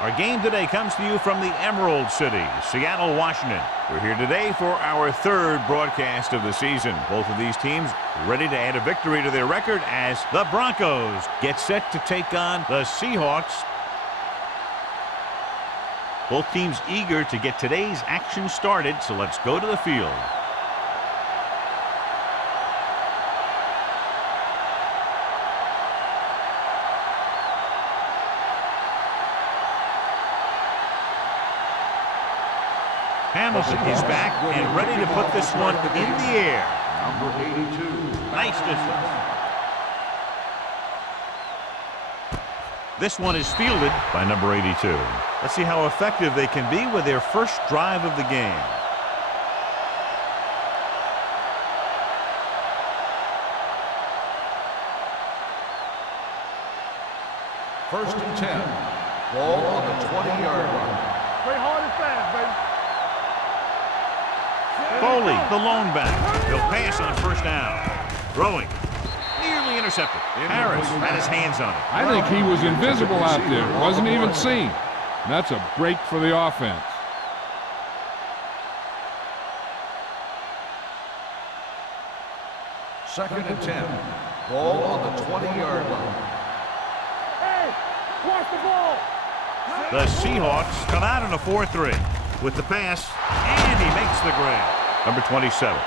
Our game today comes to you from the Emerald City, Seattle, Washington. We're here today for our third broadcast of the season. Both of these teams ready to add a victory to their record as the Broncos get set to take on the Seahawks. Both teams eager to get today's action started, so let's go to the field. Hamilton is back and ready to put this one in the air. Number 82. Nice distance. This one is fielded by number 82. Let's see how effective they can be with their first drive of the game. First and 10. Ball on the 20-yard line. Play hard and fast, baby. Foley, the lone back. He'll pass on first down. Throwing. Nearly intercepted. Harris had his hands on it. I think he was invisible out there. Wasn't even seen. And that's a break for the offense. Second and 10. Ball on the 20-yard line. Hey, watch the ball. The Seahawks come out in a 4-3 with the pass, and he makes the grab. Number 27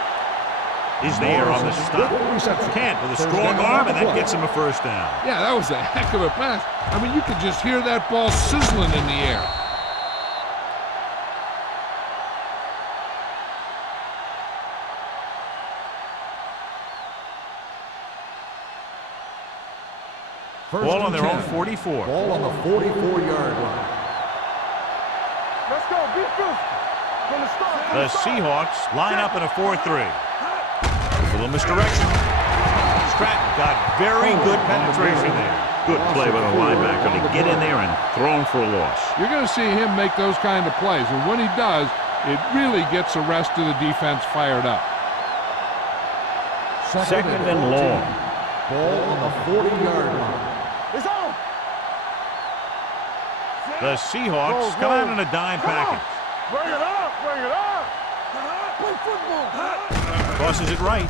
is there on the stop. Kent with a strong arm, and that gets him a first down. Yeah, that was a heck of a pass. I mean, you could just hear that ball sizzling in the air. Ball on their own 44. Ball on the 44-yard line. Let's go, be physical. From the start. The Seahawks line up in a 4-3. A little misdirection. Stratton got very good penetration there. Good play by the linebacker to get in there and throw him for a loss. You're going to see him make those kind of plays, and when he does, it really gets the rest of the defense fired up. Second and long. Ball on the 40-yard line. It's on. The Seahawks come out in a dime package. Bring it up, bring it up. Play football. Crosses it right.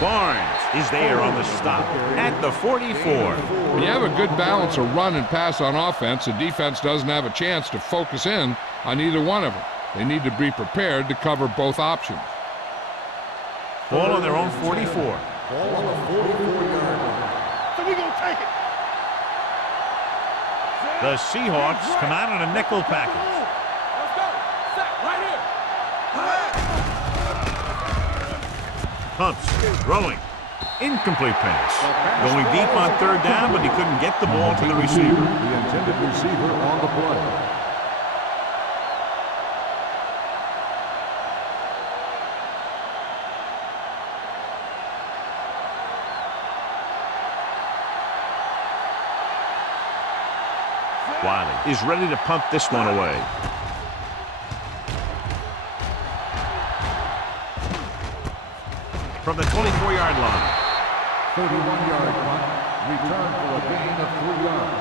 Barnes is there on the stop at the 44. When you have a good balance of run and pass on offense, the defense doesn't have a chance to focus in on either one of them. They need to be prepared to cover both options. Ball on their own 44. Ball on the 44-yard line. So we gonna take it. The Seahawks come out in a nickel package. Let's go. Set right here. Pumps, throwing. Incomplete pass. Going deep on third down, but he couldn't get the ball to the receiver. The intended receiver on the play. Wiley is ready to pump this one away. From the 24-yard line. 31-yard punt. Return for a gain of 3 yards.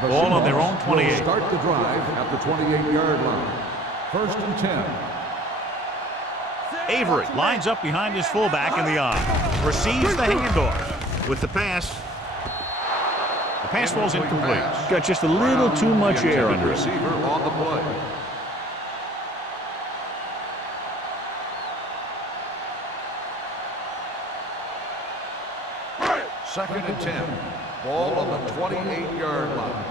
Ball on their own 28. Start the drive at the 28-yard line. First and 10. Avery lines up behind his fullback in the I. Receives the handoff with the pass. The pass falls incomplete. Got just a little too much air under it. Receiver on the play. Second and 10. Ball on the 28-yard line.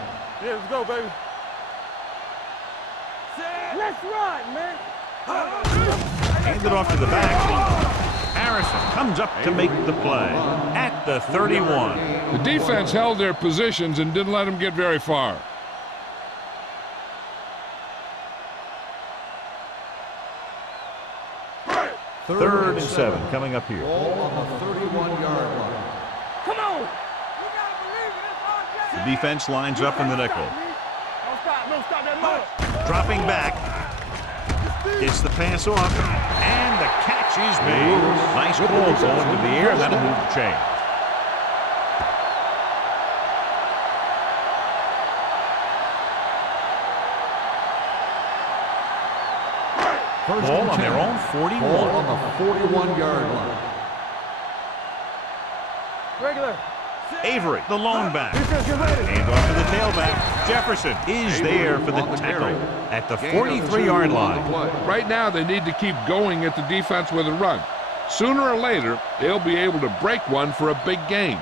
Yeah, let's go, baby. Let's run, man. Handed off to the back. Harrison comes up to make the play at the 31. The defense held their positions and didn't let them get very far. Third and 7 coming up here. Ball on the 31-yard line. Come on. You gotta believe it. It's our game. The defense lines up in the nickel. Don't stop that mud. Dropping back. Gets the pass off, and the catch is made. Nice ball going to the air. That'll move the chain. Ball on their own 41. Ball on the 41-yard line. Regular. Avery, the lone back. Hand off to the tailback. Jefferson is there for the tackle at the 43-yard line. Right now, they need to keep going at the defense with a run. Sooner or later, they'll be able to break one for a big gain.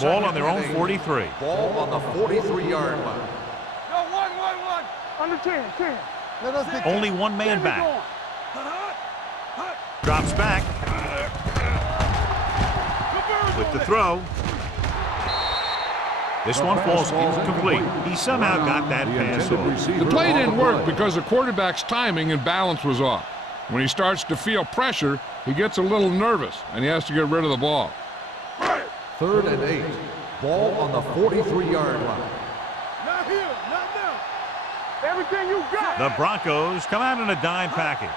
Ball on their own 43. Ball on the 43-yard line. No, one. Under 10. Only one man back. Drops back. With the throw. This one falls incomplete. He somehow got that pass off. The play didn't work because the quarterback's timing and balance was off. When he starts to feel pressure, he gets a little nervous, and he has to get rid of the ball. 3rd and 8. Ball on the 43-yard line. Not here, not now. Everything you got. The Broncos come out in a dime package.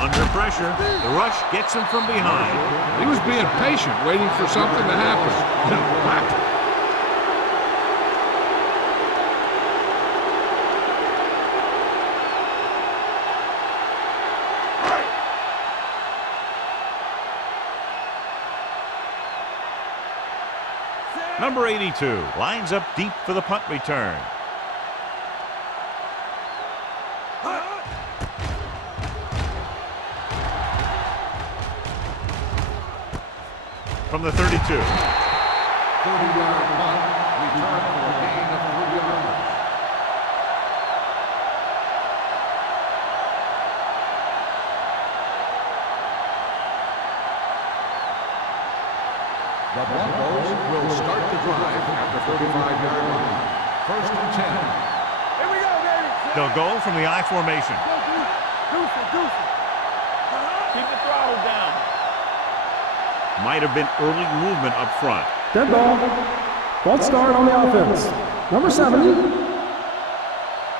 Under pressure, the rush gets him from behind. He was being patient, waiting for something to happen. Number 82 lines up deep for the punt return. From the 32. 30-yard punt. Return for a gain of 3 yards. The Broncos will start the drive at the 35-yard line. 1st and 10. Here we go, baby. They'll go from the I formation. Deuce it. Keep the throttle down. Might have been early movement up front. Dead ball. False start on the offense. Number 70.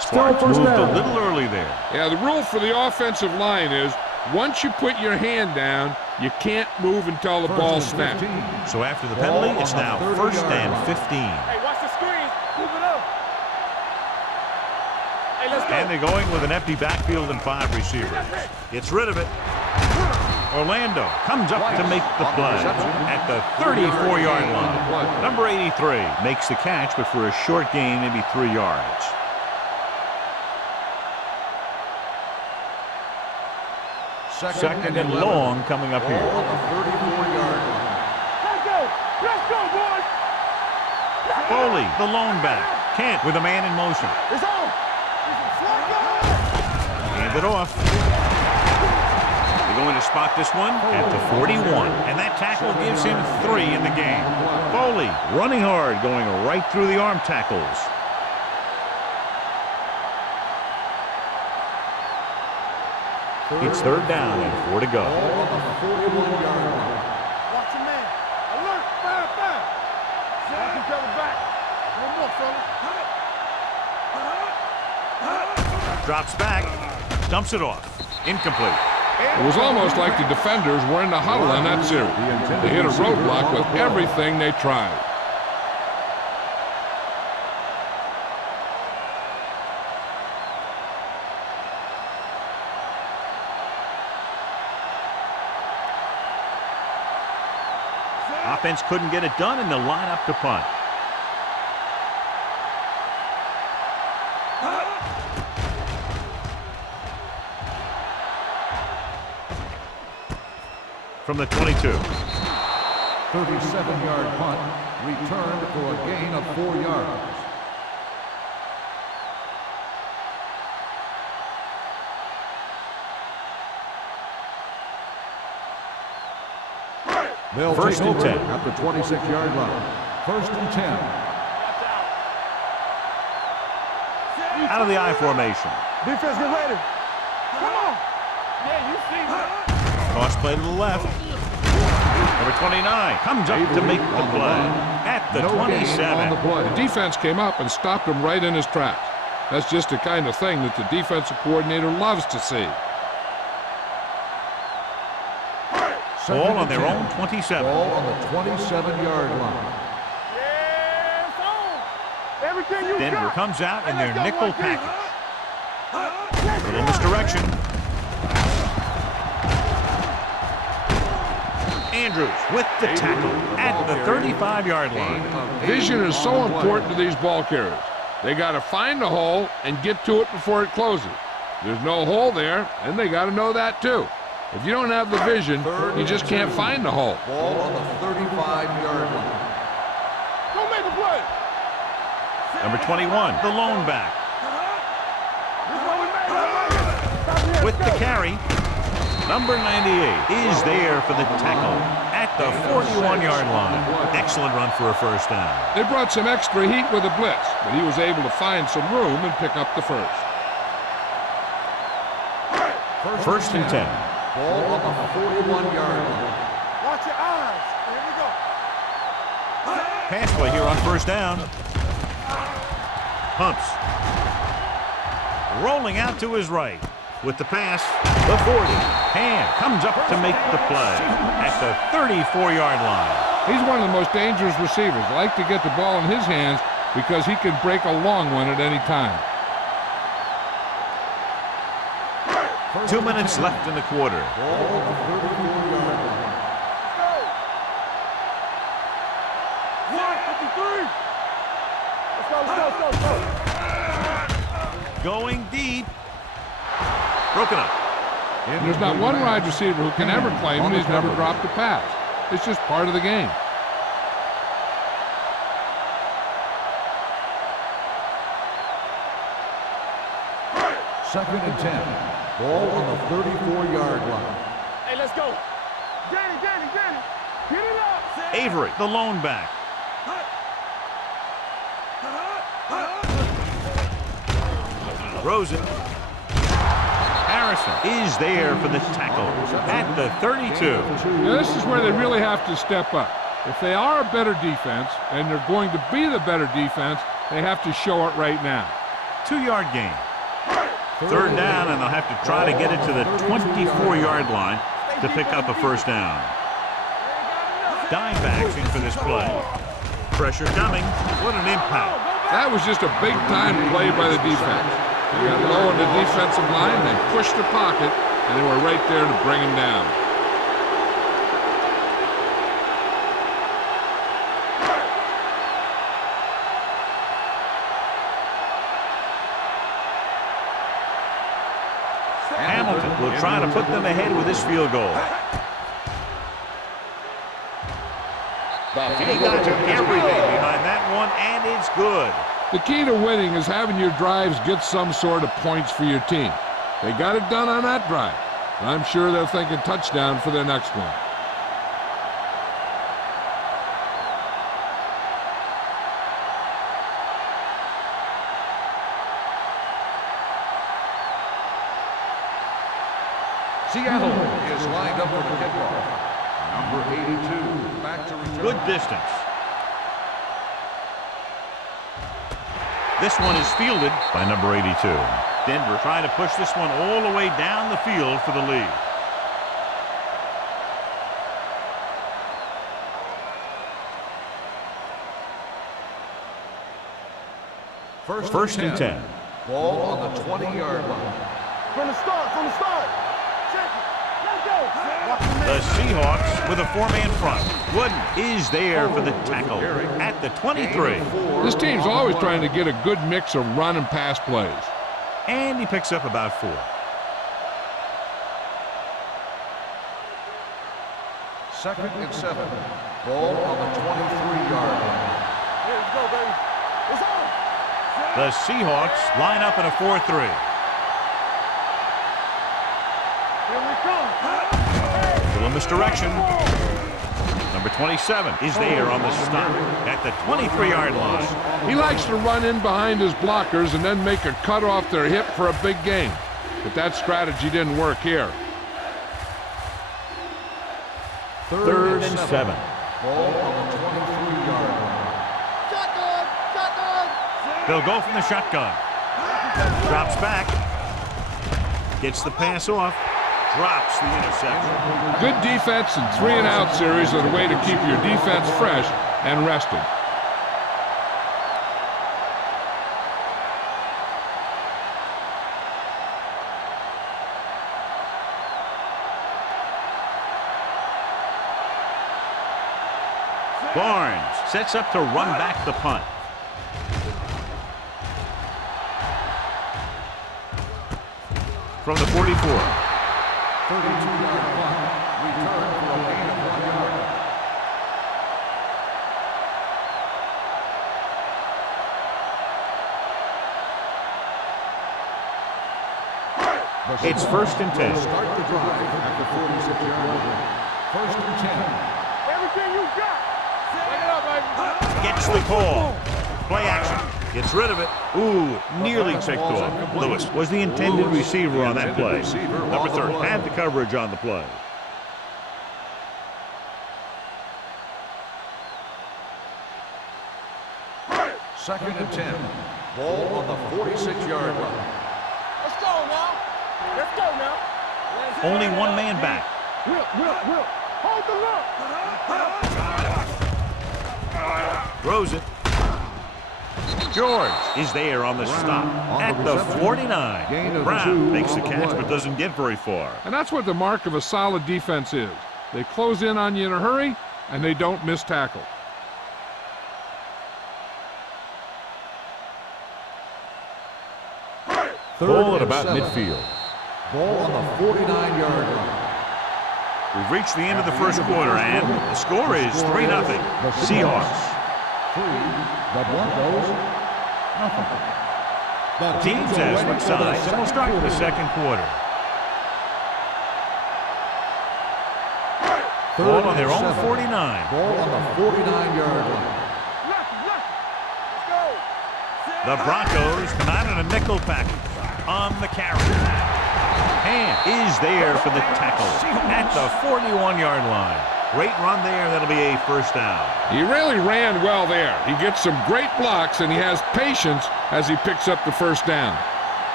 Sparks first moved down. a little early there. Yeah, the rule for the offensive line is once you put your hand down, you can't move until the ball snaps. So after the penalty, it's now 1st and 15. Hey, watch the screen. Move it up. Hey, let's go. And they're going with an empty backfield and 5 receivers. Gets rid of it. Orlando comes up to make the play at the 34-yard line. Number 83 makes the catch, but for a short gain, maybe 3 yards. Second and long coming up here. On the 34-yard line. Let's go, boys. Foley, the lone back. Kent with a man in motion. It's on. Hand it off. They're going to spot this one at the 41. And that tackle gives him 3 in the game. Foley running hard, going right through the arm tackles. It's 3rd down and 4 to go. Ball on the 41-yard line. Watch your man. Alert. Fire. Watch each other back. One more, fella. Drops back. Dumps it off. Incomplete. It was almost like the defenders were in the huddle on that series. They hit a roadblock with everything they tried. Offense couldn't get it done, and they'll line up to punt. From the 22. 37-yard punt. Returned for a gain of 4 yards. They'll First take and over 10. at the 26-yard line. 1st and 10. Out of the I formation. Defense, get ready. Come on. Yeah, you see me. Toss play to the left. Number 29 comes up to make the play at the 27. The defense came up and stopped him right in his tracks. That's just the kind of thing that the defensive coordinator loves to see. Ball on their own 27. Ball on the 27-yard line. Denver comes out in their nickel package. Little misdirection. Andrews with the tackle at the 35-yard line. Vision is so important to these ball carriers. They got to find the hole and get to it before it closes. There's no hole there, and they got to know that too. If you don't have the vision, you just can't find the hole. Ball on the 35-yard line. Don't make a play. Number 21, the lone back. With the carry, number 98 is there for the tackle at the 41-yard line. Excellent run for a first down. They brought some extra heat with a blitz, but he was able to find some room and pick up the first. First and 10. Ball on the 41-yard line. Watch your eyes. Here we go. Pass play here on first down. Pumps. Rolling out to his right. With the pass, the 40. Hand comes up to make the play at the 34-yard line. He's one of the most dangerous receivers. I like to get the ball in his hands because he can break a long one at any time. 2 minutes left in the quarter. Ball on the 34-yard line. Let's go. Going deep. Broken up. There's not one wide receiver who can ever claim that he's never dropped a pass. It's just part of the game. Second and 10. Ball on the 34-yard line. Hey, let's go. Danny. Get it up. Avery, the lone back. Rosen. Harrison is there for the tackle at the 32. Now, this is where they really have to step up. If they are a better defense, and they're going to be the better defense, they have to show it right now. 2-yard gain. Third down, and they'll have to try to get it to the 24-yard line to pick up a first down. Dime backs in for this play. Pressure coming. What an impact. That was just a big-time play by the defense. They got low on the defensive line, they pushed the pocket, and they were right there to bring him down. Hamilton will try to put them ahead with this field goal. He got to everything behind that one, and it's good. The key to winning is having your drives get some sort of points for your team. They got it done on that drive. And I'm sure they're thinking touchdown for their next one. Seattle is lined up for the kickoff. Number 82, back to return. Good distance. This one is fielded by number 82. Denver trying to push this one all the way down the field for the lead. First and 10. Ball on the 20-yard line. From the start. Check it. Let's go. The Seahawks with a 4-man front. Wooden is there for the tackle at the 23. This team's always trying to get a good mix of run and pass plays. And he picks up about 4. Second and 7. Ball on the 23-yard line. Here we go, baby. It's on. The Seahawks line up in a 4-3. Here we come. Little misdirection. Number 27 is there on the stop at the 23-yard line. He likes to run in behind his blockers and then make a cut off their hip for a big gain. But that strategy didn't work here. Third and 7. Ball on the 23-yard line. Shotgun! Shotgun! They'll go from the shotgun. Drops back. Gets the pass off. Drops the interception. Good defense and 3-and-out series are the way to keep your defense fresh and rested. Barnes sets up to run back the punt. From the 44. 32-yard punt. Return for a gain of 1 yard. It's first and 10. Start the drive at the 46-yard line. First and 10. Everything you got! Bring it up, baby! Gets the call. Play action. Gets rid of it. Ooh, nearly picked off. Lewis was the intended receiver on that play. Number 30 had the coverage on the play. Second and 10. Ball on the 46-yard line. Let's go now! Let's go now! Only one man back. Will! Hold the look! Throws it. George is there on the stop at the 49. Brown makes the catch but doesn't get very far. And that's what the mark of a solid defense is. They close in on you in a hurry, and they don't miss tackle. Ball at about midfield. Ball on the 49-yard line. We've reached the end of the first quarter, and the score is 3-0. Seahawks. 3. The Broncos. Nothing. The teams have switched sides, and we'll start the second quarter. Ball on their own 49. Ball on the 49-yard line. Let's go! The Broncos come out in a nickel package on the carry. Hand is there for the tackle at the 41-yard line. Great run there. That'll be a first down. He really ran well there. He gets some great blocks, and he has patience as he picks up the first down.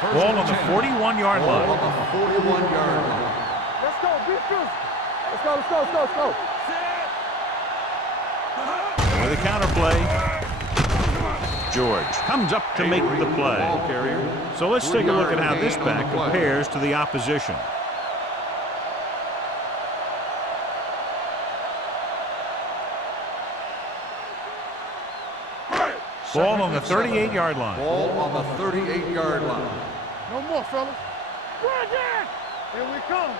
Ball on the 41-yard Ball line. on the 41-yard line. Let's go! Be good! Let's go! With a counter play. George comes up to make the play. Ball carrier. So let's take a look at how this back compares to the opposition. Ball on the 38-yard line. Ball on the 38-yard line. No more, fellas. Right there! Here we come.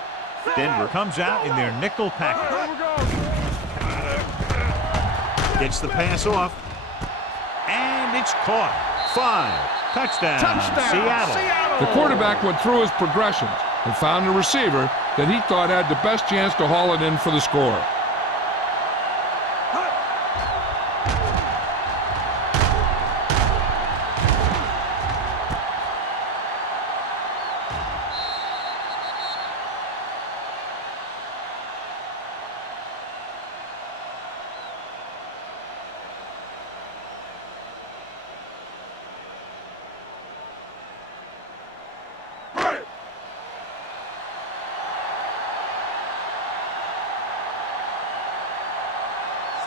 Denver comes out in their nickel package. Here we go. Gets the pass off. And it's caught. 5. Touchdown. Seattle. The quarterback went through his progressions and found a receiver that he thought had the best chance to haul it in for the score.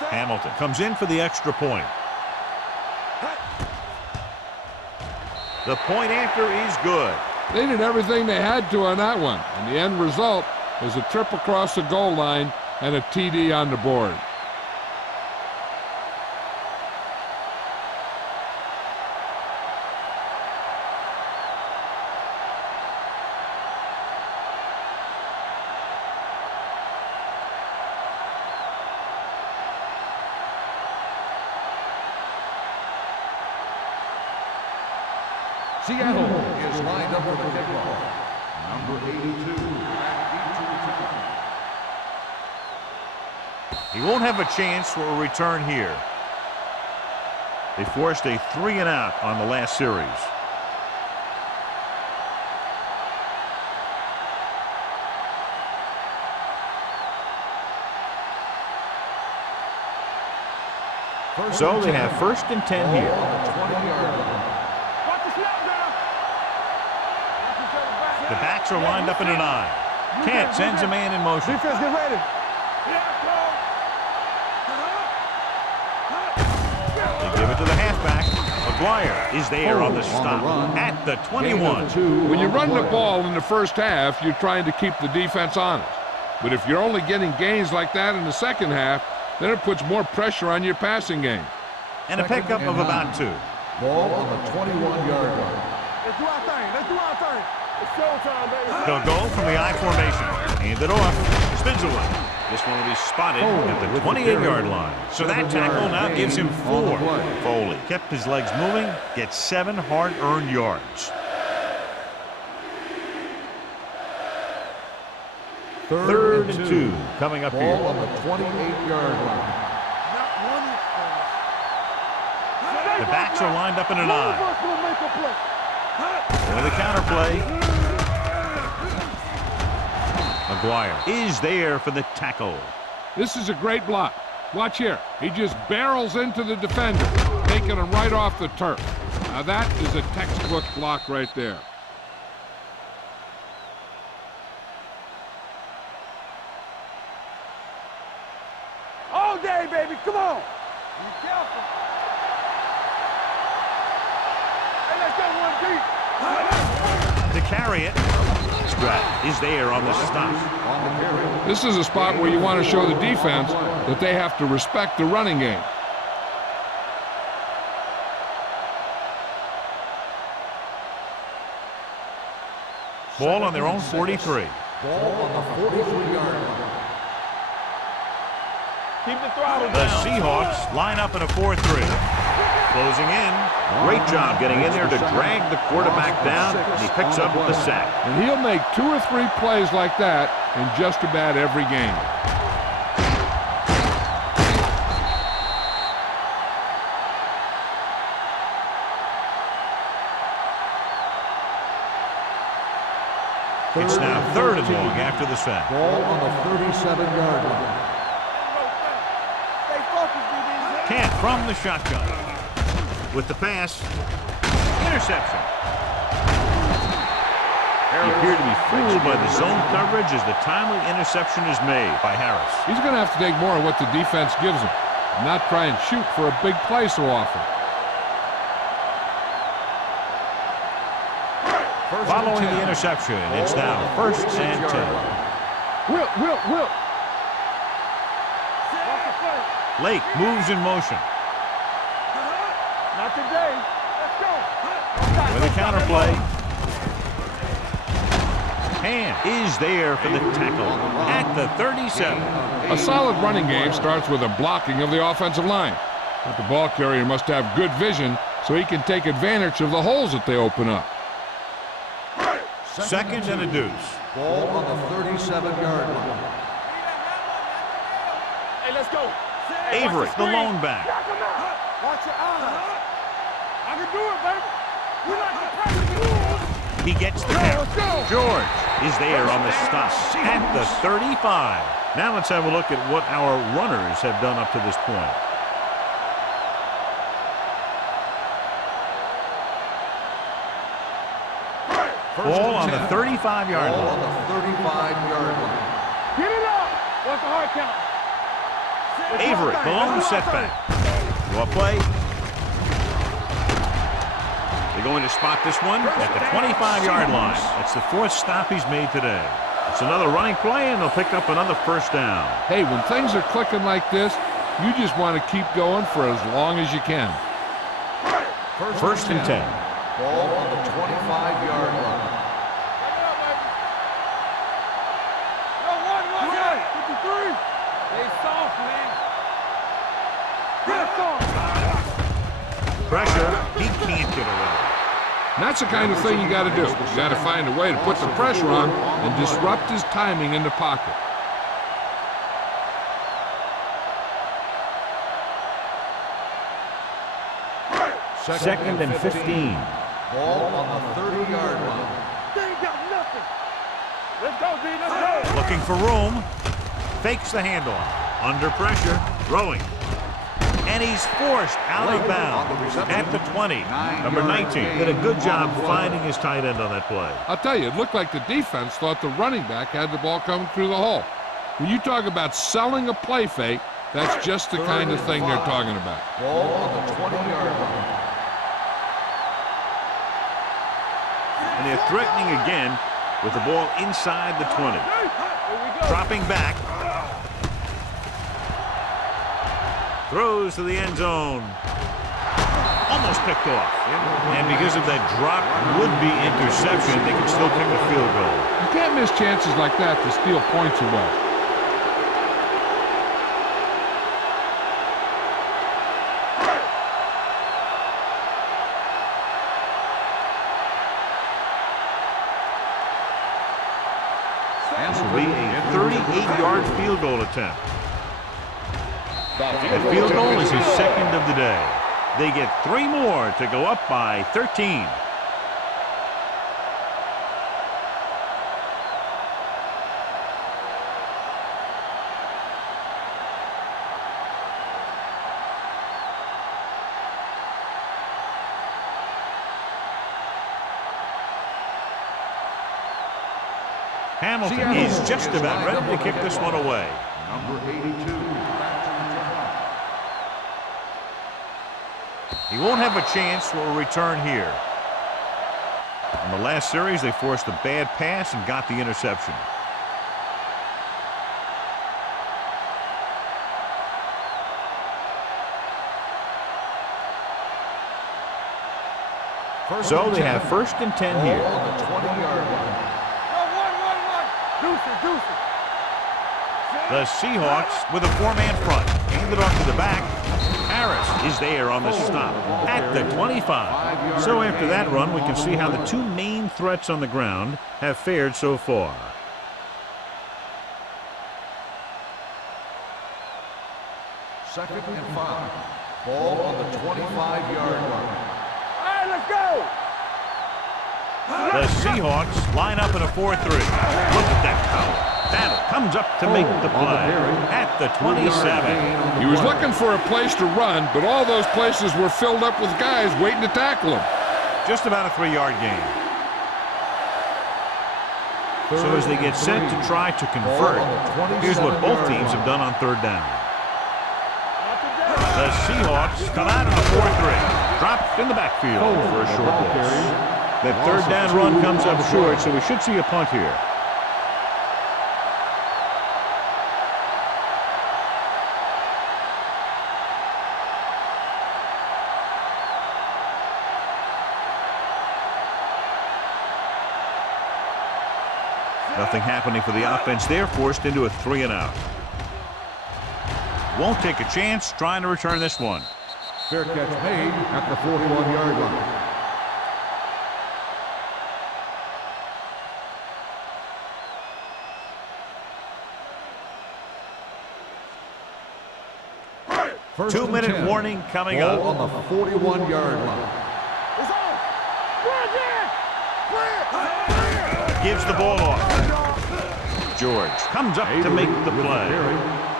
Hamilton comes in for the extra point. The point after is good. They did everything they had to on that one, and the end result was a trip across the goal line and a TD on the board. Seattle is lined up for the kickoff. Number 82 at He won't have a chance for a return here. They forced a 3-and-out on the last series. So they have 1st and 10 here. On the 20-yard line. Watch the snap now. Watch each other back. The backs are lined up in an I. Kent sends a man in motion. Defense, get ready. They give it to the halfback. McGuire is there on the stop at the 21. When you run the ball in the first half, you're trying to keep the defense honest. But if you're only getting gains like that in the second half, then it puts more pressure on your passing game. And a pickup of about 2. Ball on the 21-yard line. Let's do our thing. Let's do our thing. It's showtime, baby. They'll go from the I formation. Hand it off. Spins away. This one will be spotted at the 28-yard line. So that tackle now gives him 4. Foley kept his legs moving, gets 7 hard-earned yards. 3rd and 2 coming up Ball here. on the 28-yard line. The backs are lined up in an I. We'll make a play. With a counter play. McGuire is there for the tackle. This is a great block. Watch here. He just barrels into the defender, taking him right off the turf. Now that is a textbook block right there. All day, baby. Come on. Be careful. Hey, let's go one deep. To carry it, Stratton is there on the stop. On the carry. This is a spot where you want to show the defense that they have to respect the running game. Ball on their own 43. Ball on the 43-yard line. Keep the throttle The down. Seahawks line up in a 4-3. Closing in. Great job getting in there to drag the quarterback down. And he picks up the sack. And he'll make 2 or 3 plays like that in just about every game. It's now 3rd and long after the sack. Ball on the 37-yard line. Stay focused, DB. Kent from the shotgun. With the pass. Interception. He appeared to be fooled by the zone coverage as the timely interception is made by Harris. He's going to have to take more of what the defense gives him, not try and shoot for a big play so often. Following the interception, it's now 1st and 10. Will. Lake moves in motion. Not today. Let's go. With a counter play. Hand is there for the tackle at the 37. A solid running game starts with a blocking of the offensive line. But the ball carrier must have good vision so he can take advantage of the holes that they open up. 2nd and a deuce. Ball on the 37-yard line. Hey, let's go. Avery, the lone back. Watch your eyes. I can do it, baby. We like to practice. He gets the count. George is there on the stop at the 35. Now let's have a look at what our runners have done up to this point. Ball on the 35-yard Ball on line. the 35-yard line. Get it up. What's the hard count? Avery, the lone setback. Well play. They're going to spot this one at the 25-yard line. That's the 4th stop he's made today. It's another running play, and they'll pick up another 1st down. Hey, when things are clicking like this, you just want to keep going for as long as you can. 1st and 10. Ball on the 25-yard line. Pressure, he can't get away. And that's the kind of thing you got to do. You got to find a way to put the pressure on and disrupt his timing in the pocket. Second and 15. Ball on the 30-yard line. They ain't got nothing. Let's go, D. Let's go. Looking for room. Fakes the handoff. Under pressure. Throwing. And he's forced out of bounds at the 20. Number 19 did a good job finding his tight end on that play. I'll tell you, it looked like the defense thought the running back had the ball coming through the hole. When you talk about selling a play fake, that's just the kind of thing they're talking about. Ball on the 20-yard line. And they're threatening again with the ball inside the 20. Dropping back. Throws to the end zone. Almost picked off. And because of that drop would-be interception, they can still kick a field goal. You can't miss chances like that to steal points away. This will be a 38-yard field goal attempt. That field goal is his second of the day. They get 3 more to go up by 13. Hamilton is just about ready to kick this one away. Number 82. He won't have a chance for a return here. In the last series, they forced a bad pass and got the interception. So they have 1st and 10 here. Ball on the 20-yard line. The Seahawks with a 4-man front. Handed off to the back. Harris is there on the stop at the 25. So after that run, we can see how the 2 main threats on the ground have fared so far. Second and 5. Ball on the 25-yard line. All right, let's go. The Seahawks line up in a 4-3. Look at that power. That comes up to make the play at the 27. He was looking for a place to run, but all those places were filled up with guys waiting to tackle him. Just about a 3-yard gain. So as they get set to try to convert, here's what both teams have done on 3rd down. The Seahawks come out in a 4-3. Dropped in the backfield for a short loss. That 3rd down run comes up short, so we should see a punt here. Nothing happening for the offense there, forced into a 3-and-out. Won't take a chance trying to return this one. Fair catch made at the 41-yard line. First 2-minute warning coming up. On the 41-yard line. It's on. Clear again. Clear. Gives the ball off. George comes up to make the play.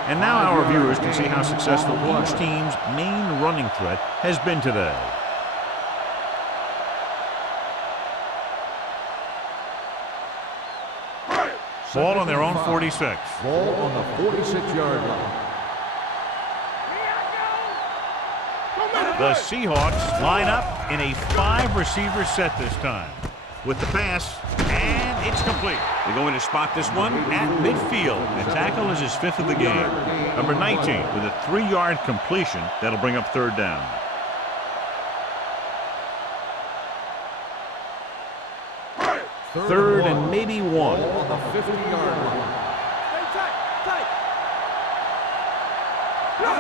And now our viewers can see how successful each team's main running threat has been today. Ball on their own 46. Ball on the 46-yard line. The Seahawks line up in a 5-receiver set this time. With the pass, and it's complete. They're going to spot this one at midfield. The tackle is his 5th of the game. Number 19 with a 3-yard completion. That'll bring up 3rd down. Third and maybe 1. Ball on the 50-yard line.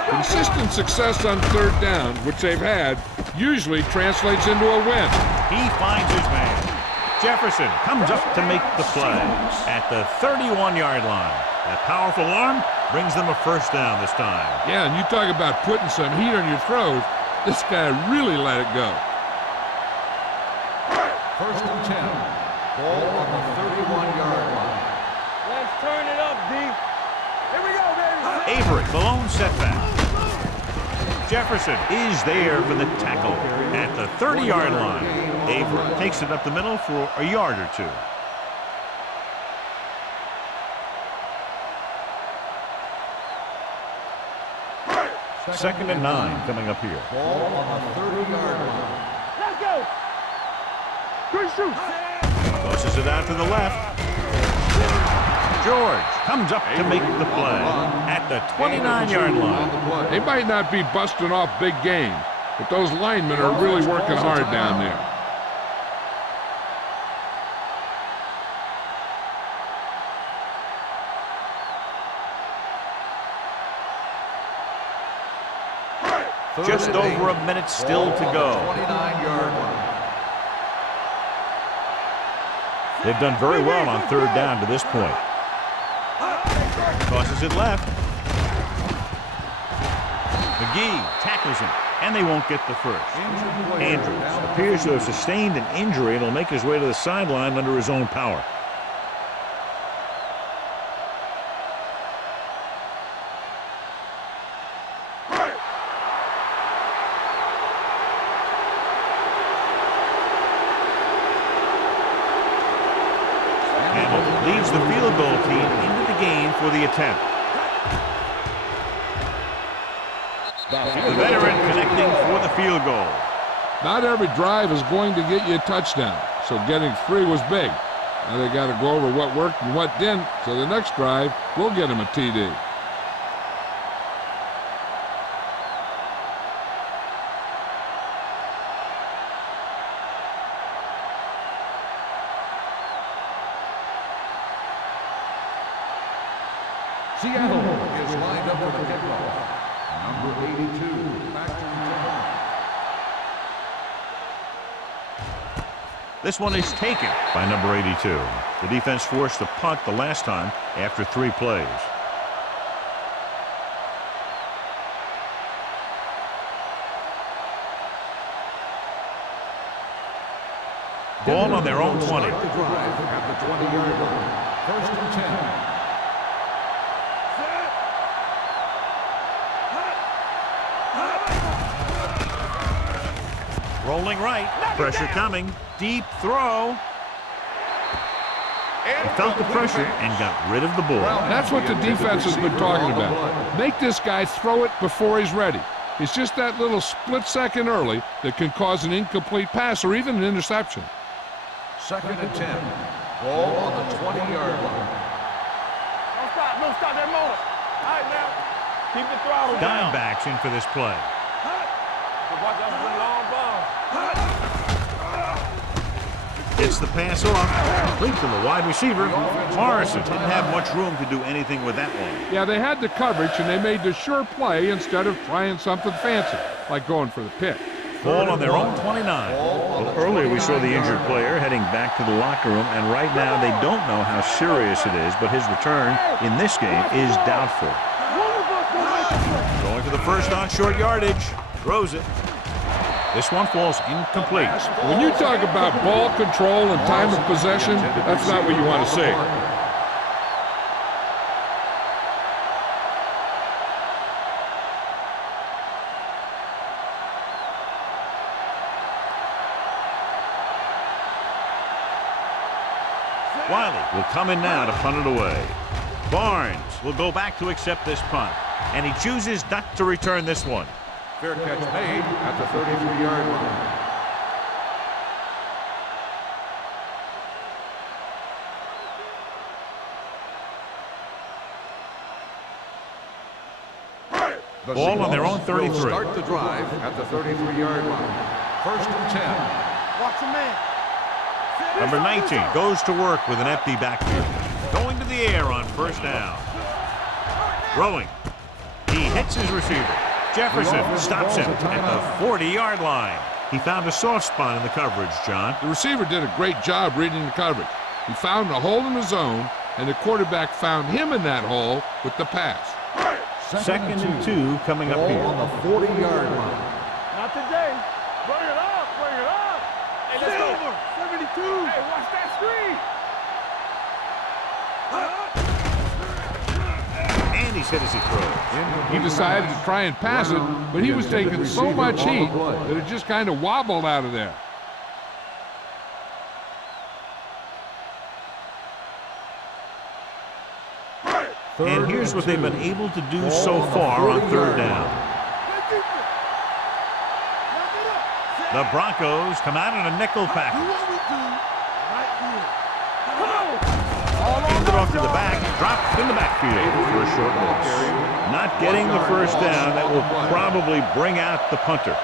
Consistent success on 3rd down, which they've had, usually translates into a win. He finds his man. Jefferson comes up to make the play at the 31-yard line. That powerful arm brings them a 1st down this time. Yeah, and you talk about putting some heat on your throws. This guy really let it go. First and 10. Ball on the 31-yard line. Let's turn it up, D. Here we go, baby. Avery, the lone setback. Jefferson is there for the tackle at the 30-yard line. Avery takes it up the middle for a yard or two. Second and 9 coming up here. Ball on the 30-yard line. Let's go. Good shoot. Tosses it out to the left. George comes up to make the play at the 29-yard line. They might not be busting off big games, but those linemen are really working hard down there. Just over a minute still to go. 29-yard line. They've done very well on third down to this point. Tosses it left. McGee tackles him, and they won't get the first. Andrews appears to have sustained an injury and will make his way to the sideline under his own power. Leads the field goal team into the game for the attempt. The veteran connecting for the field goal. Not every drive is going to get you a touchdown, so getting 3 was big. Now they got to go over what worked and what didn't, so the next drive will get him a TD. Seattle is lined up for the kickoff. Number 82, back to return. This one is taken by number 82. The defense forced a punt the last time after 3 plays. Ball on their own 20. Start the drive at the 20-yard line. First and 10. Rolling right. Pressure coming. Deep throw. He felt the pressure and got rid of the ball. That's what the defense has been talking about. Make this guy throw it before he's ready. It's just that little split second early that can cause an incomplete pass or even an interception. Second and 10. Ball on the 20-yard line. Don't stop that motor. All right, now. Keep the throttle down. Dimebacks in for this play. Watch out for the long ball. Gets the pass off. Complete to the wide receiver. Morrison didn't have much room to do anything with that one. Yeah, they had the coverage, and they made the sure play instead of trying something fancy, like going for the pick. Ball on their own 29. Well, earlier we saw the injured player heading back to the locker room, and right now they don't know how serious it is, but his return in this game is doubtful. Going to the first on short yardage. Throws it. This one falls incomplete. When you talk about ball control and time of possession, that's not what you want to see. Wiley will come in now to punt it away. Barnes will go back to accept this punt, and he chooses not to return this one. Fair catch made at the 33-yard line. Ball on their own 33. Will start the drive at the 33-yard line. First and 10. Watch the man. Number 19 goes to work with an empty backfield. Going to the air on first down. Throwing. He hits his receiver. Jefferson stops him at the 40-yard line. He found a soft spot in the coverage, John. The receiver did a great job reading the coverage. He found a hole in the zone, and the quarterback found him in that hole with the pass. Second and 2 coming up here. On the 40-yard line. Not today. Bring it up. Bring it up. Hey, let's go. 72. Hey, watch that screen. And he's hit as he throws. He decided to try and pass it, but he was taking so much heat that it just kind of wobbled out of there. And here's what they've been able to do so far on third down. The Broncos come out in a nickel package. Handed off to the back, dropped in the backfield for a short loss. Not getting the first down, that will probably bring out the punter.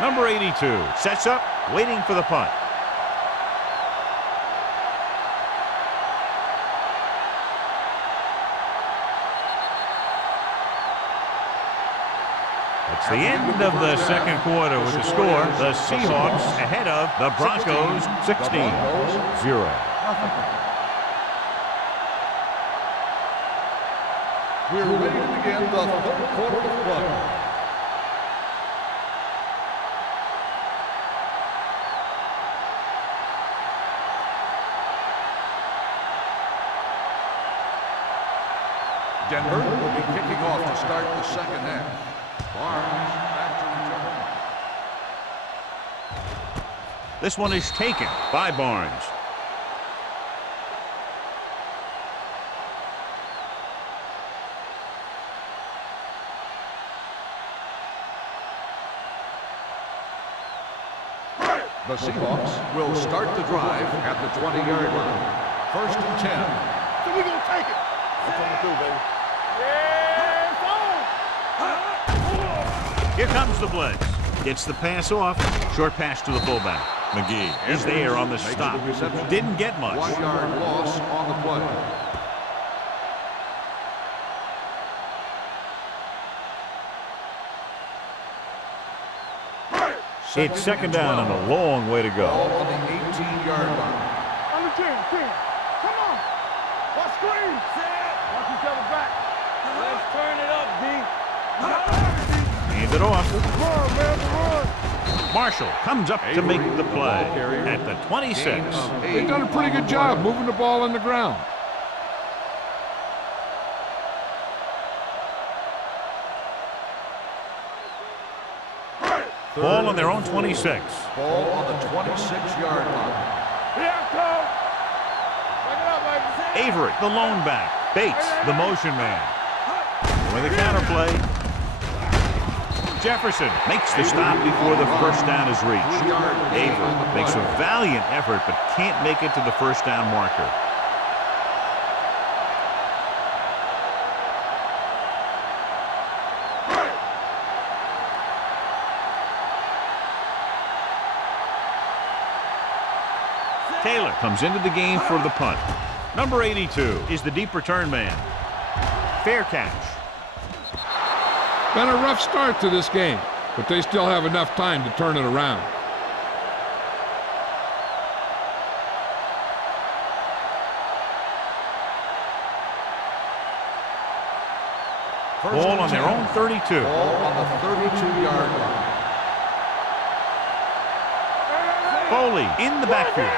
Number 82 sets up, waiting for the punt. It's the end of the second quarter with the score. The Seahawks ahead of the Broncos 16-0. We're ready to begin the third quarter of play. Denver will be kicking off to start the second half. Barnes back to return. This one is taken by Barnes. The Seahawks will start the drive at the 20-yard line. First and 10. So we're going to take it. That's what we do, baby. Yeah, it's on. Here comes the blitz. Gets the pass off. Short pass to the fullback. McGee is there on the stop. Didn't get much. 1-yard loss on the play. It's second down and a long way to go. Ball on the 18-yard line. On the 10. Come on. Watch screen. Watch each other back. Let's turn it up, D. Hand it off. Run, man, run. Marshall comes up to make the play at the 26. They've done a pretty good job moving the ball on the ground. Ball on their own 26. Ball on the 26-yard line. Here it comes. Back it up, baby. Avery, the lone back. Bates, the motion man. With a counterplay. Jefferson makes the stop before the first down is reached. Avery makes a valiant effort but can't make it to the first down marker. Taylor comes into the game for the punt. Number 82 is the deep return man. Fair catch. Been a rough start to this game, but they still have enough time to turn it around. Ball on their own 32. Ball on the 32-yard line. Foley in the backfield.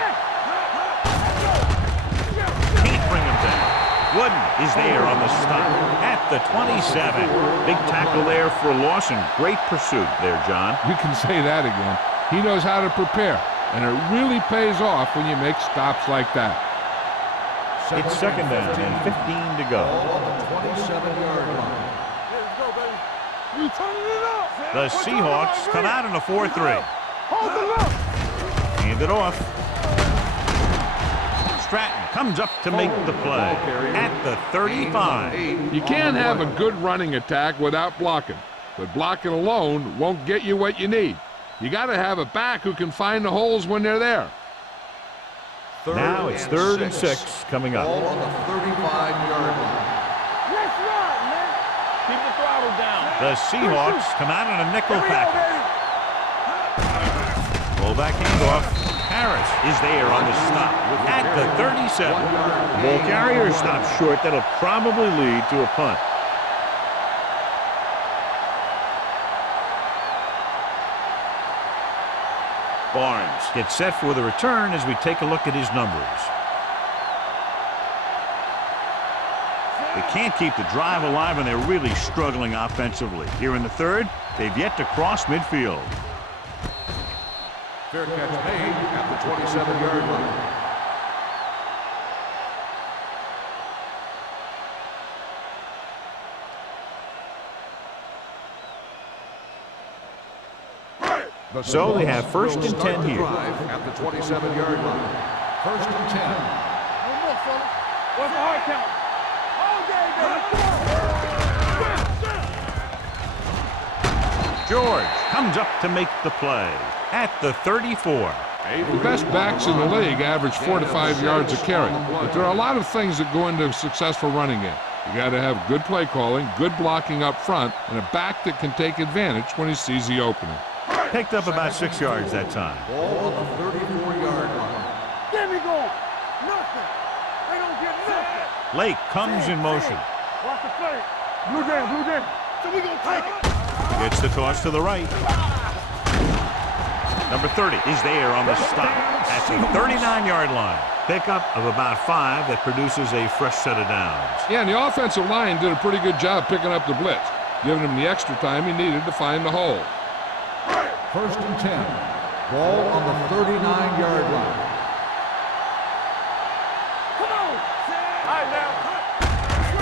Can't bring him down. Wooden is there on the stop at the 27. Big tackle there for loss and great pursuit there, John. You can say that again. He knows how to prepare, and it really pays off when you make stops like that. It's second down and 15 to go. Ball on the 27-yard line. Let's go, baby. We turning it up. The Seahawks come out in a 4-3. Hold the look. Hand it off. Stratton comes up to make the play at the 35. You can't have a good running attack without blocking, but blocking alone won't get you what you need. You got to have a back who can find the holes when they're there. Now it's third and 6 coming up. Ball on the 35-yard line. Let's run, man. Keep the throttle down. The Seahawks come out in a nickel package. Fullback handoff. Harris is there on the stop at the 37. The ball carrier stops short. That'll probably lead to a punt. Barnes gets set for the return as we take a look at his numbers. They can't keep the drive alive, and they're really struggling offensively. Here in the third, they've yet to cross midfield. Fair catch made at the 27-yard line. So they have first and 10 here. At the 27-yard line. First and 10. One more, fella. What's the hard count? All day, baby. George comes up to make the play at the 34. The best backs in the league average 4 to 5 yards a carry. But there are a lot of things that go into a successful running game. You got to have good play calling, good blocking up front, and a back that can take advantage when he sees the opening. Picked up about 6 yards that time. Ball on the 34-yard line. Get me going. Nothing. They don't get nothing. Lake comes in motion. Watch the play. Blue jam, blue jam. So we gonna take it. Gets the toss to the right. Number 30 is there on the stop at the 39-yard line. Pickup of about 5 that produces a fresh set of downs. Yeah, and the offensive line did a pretty good job picking up the blitz, giving him the extra time he needed to find the hole. First and 10. Ball on the 39-yard line. Come on. All right, now.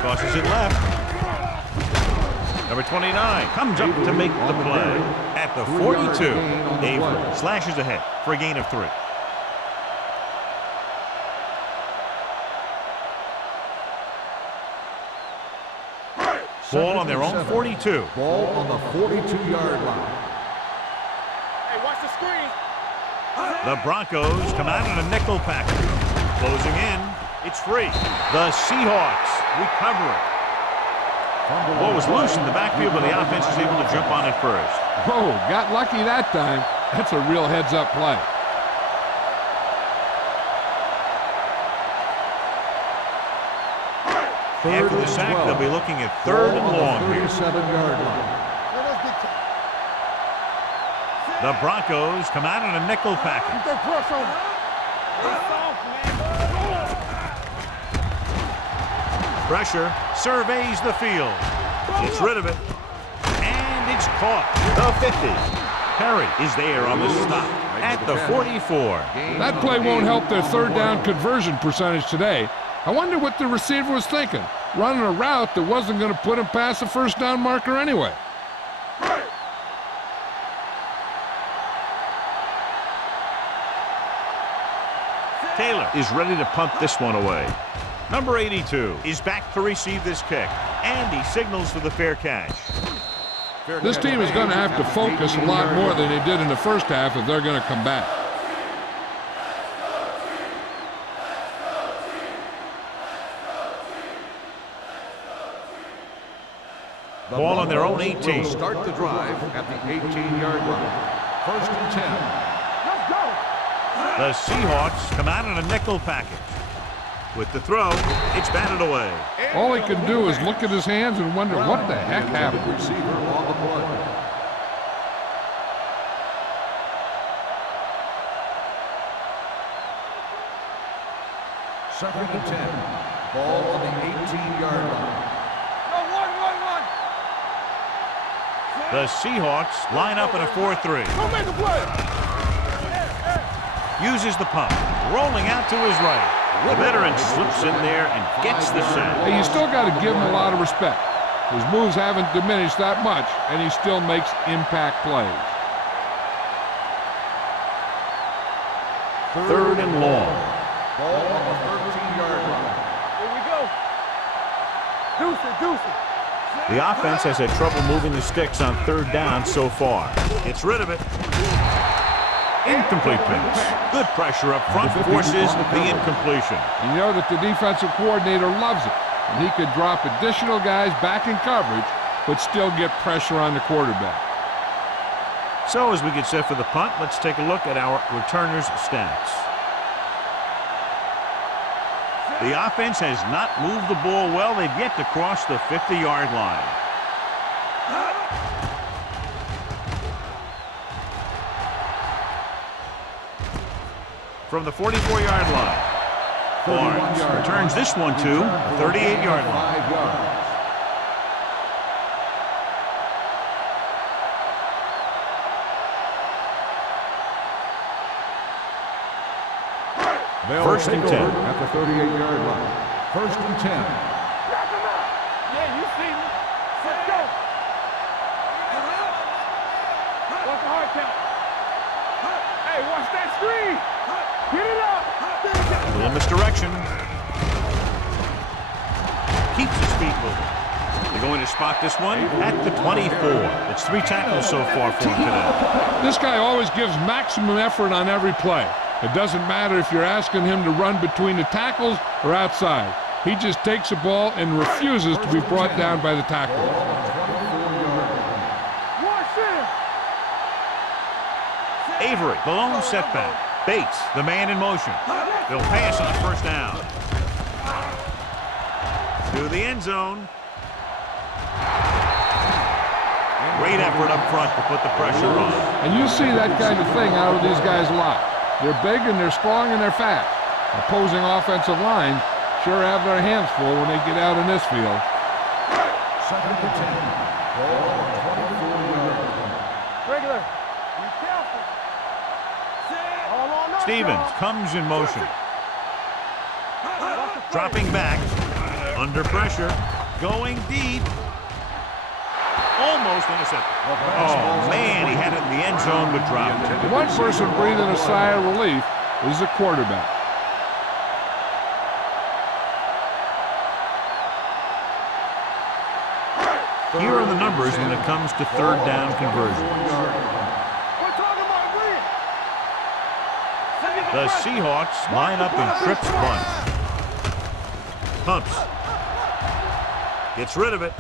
Tosses it left. Number 29 comes up to make the play at the 42. Avery slashes ahead for a gain of 3. Ball on their own 42. Ball on the 42-yard line. Hey, watch the screen. The Broncos come out in a nickel package. Closing in, it's free. The Seahawks recover it. The ball was loose in the backfield, but the offense is able to jump on it first. Oh, got lucky that time. That's a real heads-up play. After the sack, they'll be looking at 3rd and long here. 37-yard line. The Broncos come out in a nickel package. Keep that press on him. It's off, man. Pressure surveys the field. Gets rid of it. And it's caught. The 50. Perry is there on the stop at the 44. That play won't help their 3rd down conversion percentage today. I wonder what the receiver was thinking, running a route that wasn't going to put him past the 1st down marker anyway. Taylor is ready to punt this one away. Number 82 is back to receive this kick, and he signals for the fair catch. This team is going to have to focus a lot more than they did in the first half if they're going to come back. Ball on their own 18. Start the drive at the 18-yard line. First and 10. Let's go. The Seahawks come out in a nickel package. With the throw, it's batted away. All he could do is look at his hands and wonder what the heck happened. Receiver on the play. Second and 10. Ball on the 18-yard line. No, one. The Seahawks line up in a 4-3. Go make a play. Uses the pump, rolling out to his right. The veteran slips in there and gets the sack. Hey, you still got to give him a lot of respect. His moves haven't diminished that much, and he still makes impact plays. 3rd and long. Ball on the 13-yard line. Here we go. Deuce it. The offense has had trouble moving the sticks on 3rd down so far. Gets rid of it. Incomplete pass. Good pressure up front forces the incompletion. You know that the defensive coordinator loves it, and he could drop additional guys back in coverage, but still get pressure on the quarterback. So as we get set for the punt, let's take a look at our returners' stats. The offense has not moved the ball well. They've yet to cross the 50-yard line. from the 44-yard line. Barnes returns this one to the 38-yard line. 5 yards. They'll First and take 10. over at the 38-yard line. First and 10. Yeah, you see me. Let's go. What's the hard count? Hey, watch that screen. Get it up. A little misdirection. Keeps his feet moving. They're going to spot this one at the 24. It's 3 tackles so far for him today. This guy always gives maximum effort on every play. It doesn't matter if you're asking him to run between the tackles or outside. He just takes the ball and refuses to be brought down by the tackle. Avery, the lone setback. Bates, the man in motion. They'll pass on first down. To the end zone. Great effort up front to put the pressure on. And you see that kind of thing out of these guys a lot. They're big and they're strong and they're fast. Opposing offensive lines sure have their hands full when they get out in this field. Second and 10. Ball on the 24-yard line. Regular. Be careful. All on us, Stevens y'all. comes in motion. Dropping back. Under pressure. Going deep. Almost intercepted. Oh, man, he had it in the end zone but dropped it. The one person breathing a sigh of relief is the quarterback. Here are the numbers when it comes to third down conversions. We're talking about win. The Seahawks line up in trips bunt. Pumps. Gets rid of it.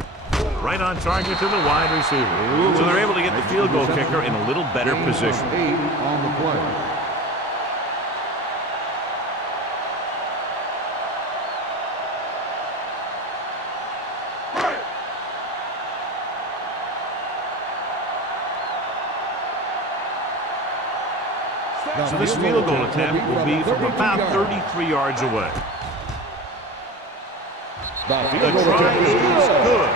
Right on target to the wide receiver. So they're able to get the field goal kicker in a little better position. 8 on the play. So this field goal attempt will be from about 33 yards away. The try is good.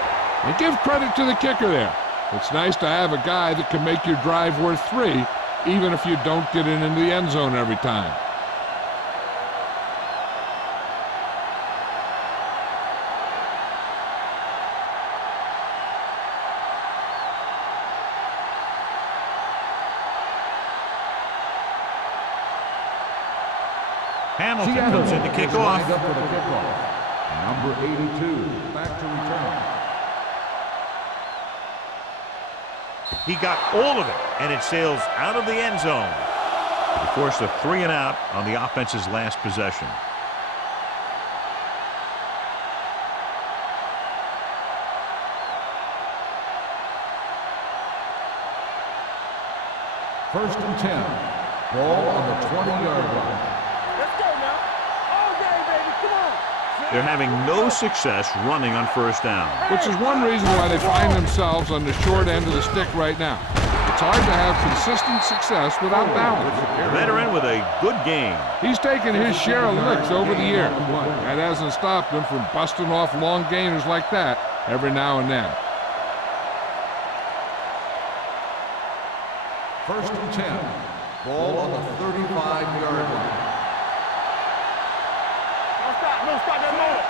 And give credit to the kicker there. It's nice to have a guy that can make your drive worth 3, even if you don't get it into the end zone every time. Hamilton comes in to kick off. Lined up for the kickoff. Number 82, back to return. He got all of it, and it sails out of the end zone. They forced a 3 and out on the offense's last possession. First and 10. Ball on the 20-yard line. Let's go now. All day, baby. Come on. They're having no success running on first down. Which is one reason why they find themselves on the short end of the stick right now. It's hard to have consistent success without balance. The veteran with a good game. He's taken his share of licks over the years. That hasn't stopped him from busting off long gainers like that every now and then. First and 10. Ball on the 35-yard line. No stop that moment.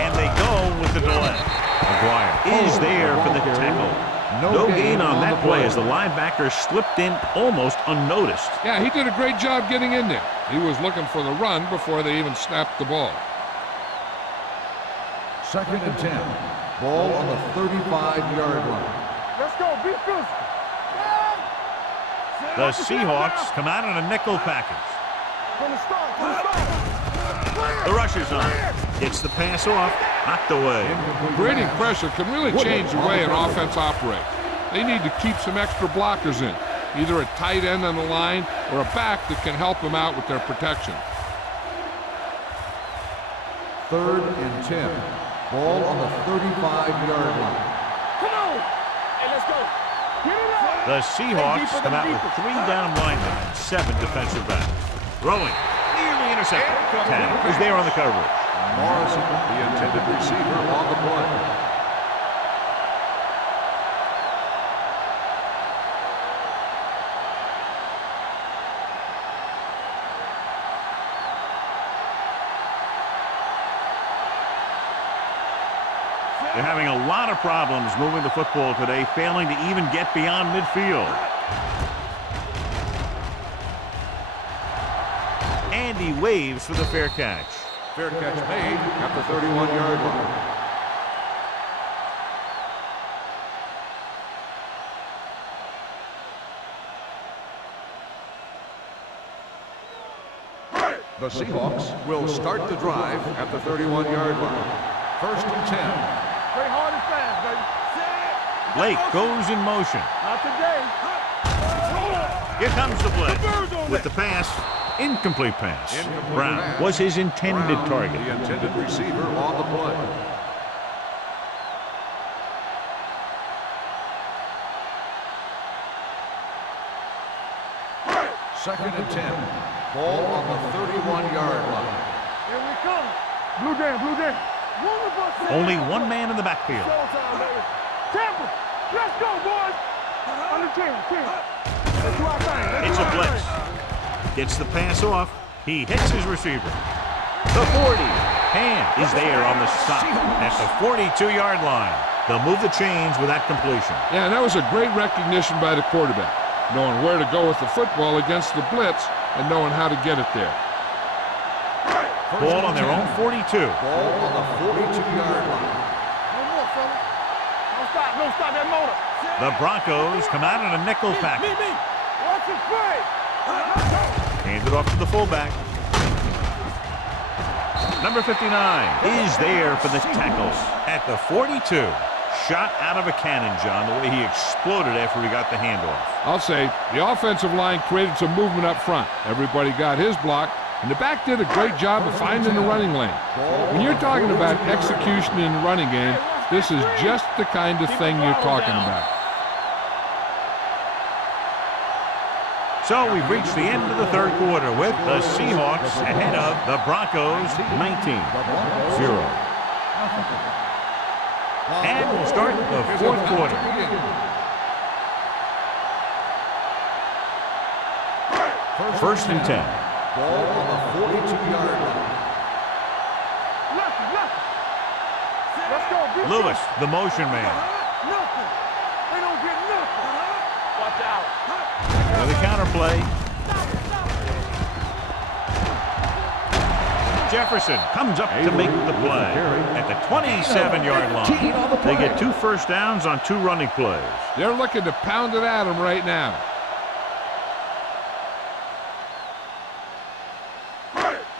And they go with the delay. McGuire is there for the tackle. No gain on that play as the linebacker slipped in almost unnoticed. Yeah, he did a great job getting in there. He was looking for the run before they even snapped the ball. Second and 10. Ball on the 35-yard line. Let's go. Be physical. The Seahawks come out in a nickel package. From the start. The rush is on. Gets the pass off. Knocked away. Creating pressure can really change the way an offense operates. They need to keep some extra blockers in, either a tight end on the line or a back that can help them out with their protection. Third and 10. Ball on the 35-yard line. Come on. Hey, let's go. The Seahawks come out with 3 down linemen and 7 defensive backs. Throwing, nearly intercepted. Tanner is there on the coverage. Morrison, the intended receiver, on the play. They're having a lot of problems moving the football today, failing to even get beyond midfield. And he waves for the fair catch. Fair catch made at the 31-yard line. The Seahawks will start the drive at the 31-yard line. First and 10. Play hard and fast, baby. Blake goes in motion. Not today. Here comes the blitz. With the pass, incomplete pass. Brown was his intended target. The intended receiver on the play. Second and 10. Ball on the 31-yard line. Here we come. Blue jam, blue jam. Only one man in the backfield. Tampa, let's go, boys. Under 10. Let's do our thing. It's a blitz. Gets the pass off. He hits his receiver. The 40. Hand is there on the stop at the 42-yard line. They'll move the chains with that completion. Yeah, and that was a great recognition by the quarterback, knowing where to go with the football against the blitz and knowing how to get it there. Ball on their own 42. Ball on the 42-yard line. No more, fella. Don't stop that motor. The Broncos come out in a nickel package. Watch it play. Hands it off to the fullback. Number 59 is there for the tackle at the 42. Shot out of a cannon, John, the way he exploded after he got the handoff. I'll say the offensive line created some movement up front. Everybody got his block, and the back did a great job of finding the running lane. When you're talking about execution in the running game, this is just the kind of thing you're talking about. So we've reached the end of the third quarter with the Seahawks ahead of the Broncos 19-0. And we'll start the fourth quarter. First and 10. Ball on the 42-yard line. Let's go. Lewis, the motion man. Nothing. They don't get nothing. Watch out. With a counterplay. Jefferson comes up to make the play at the 27-yard line. They get 2 first downs on 2 running plays. They're looking to pound it at him right now.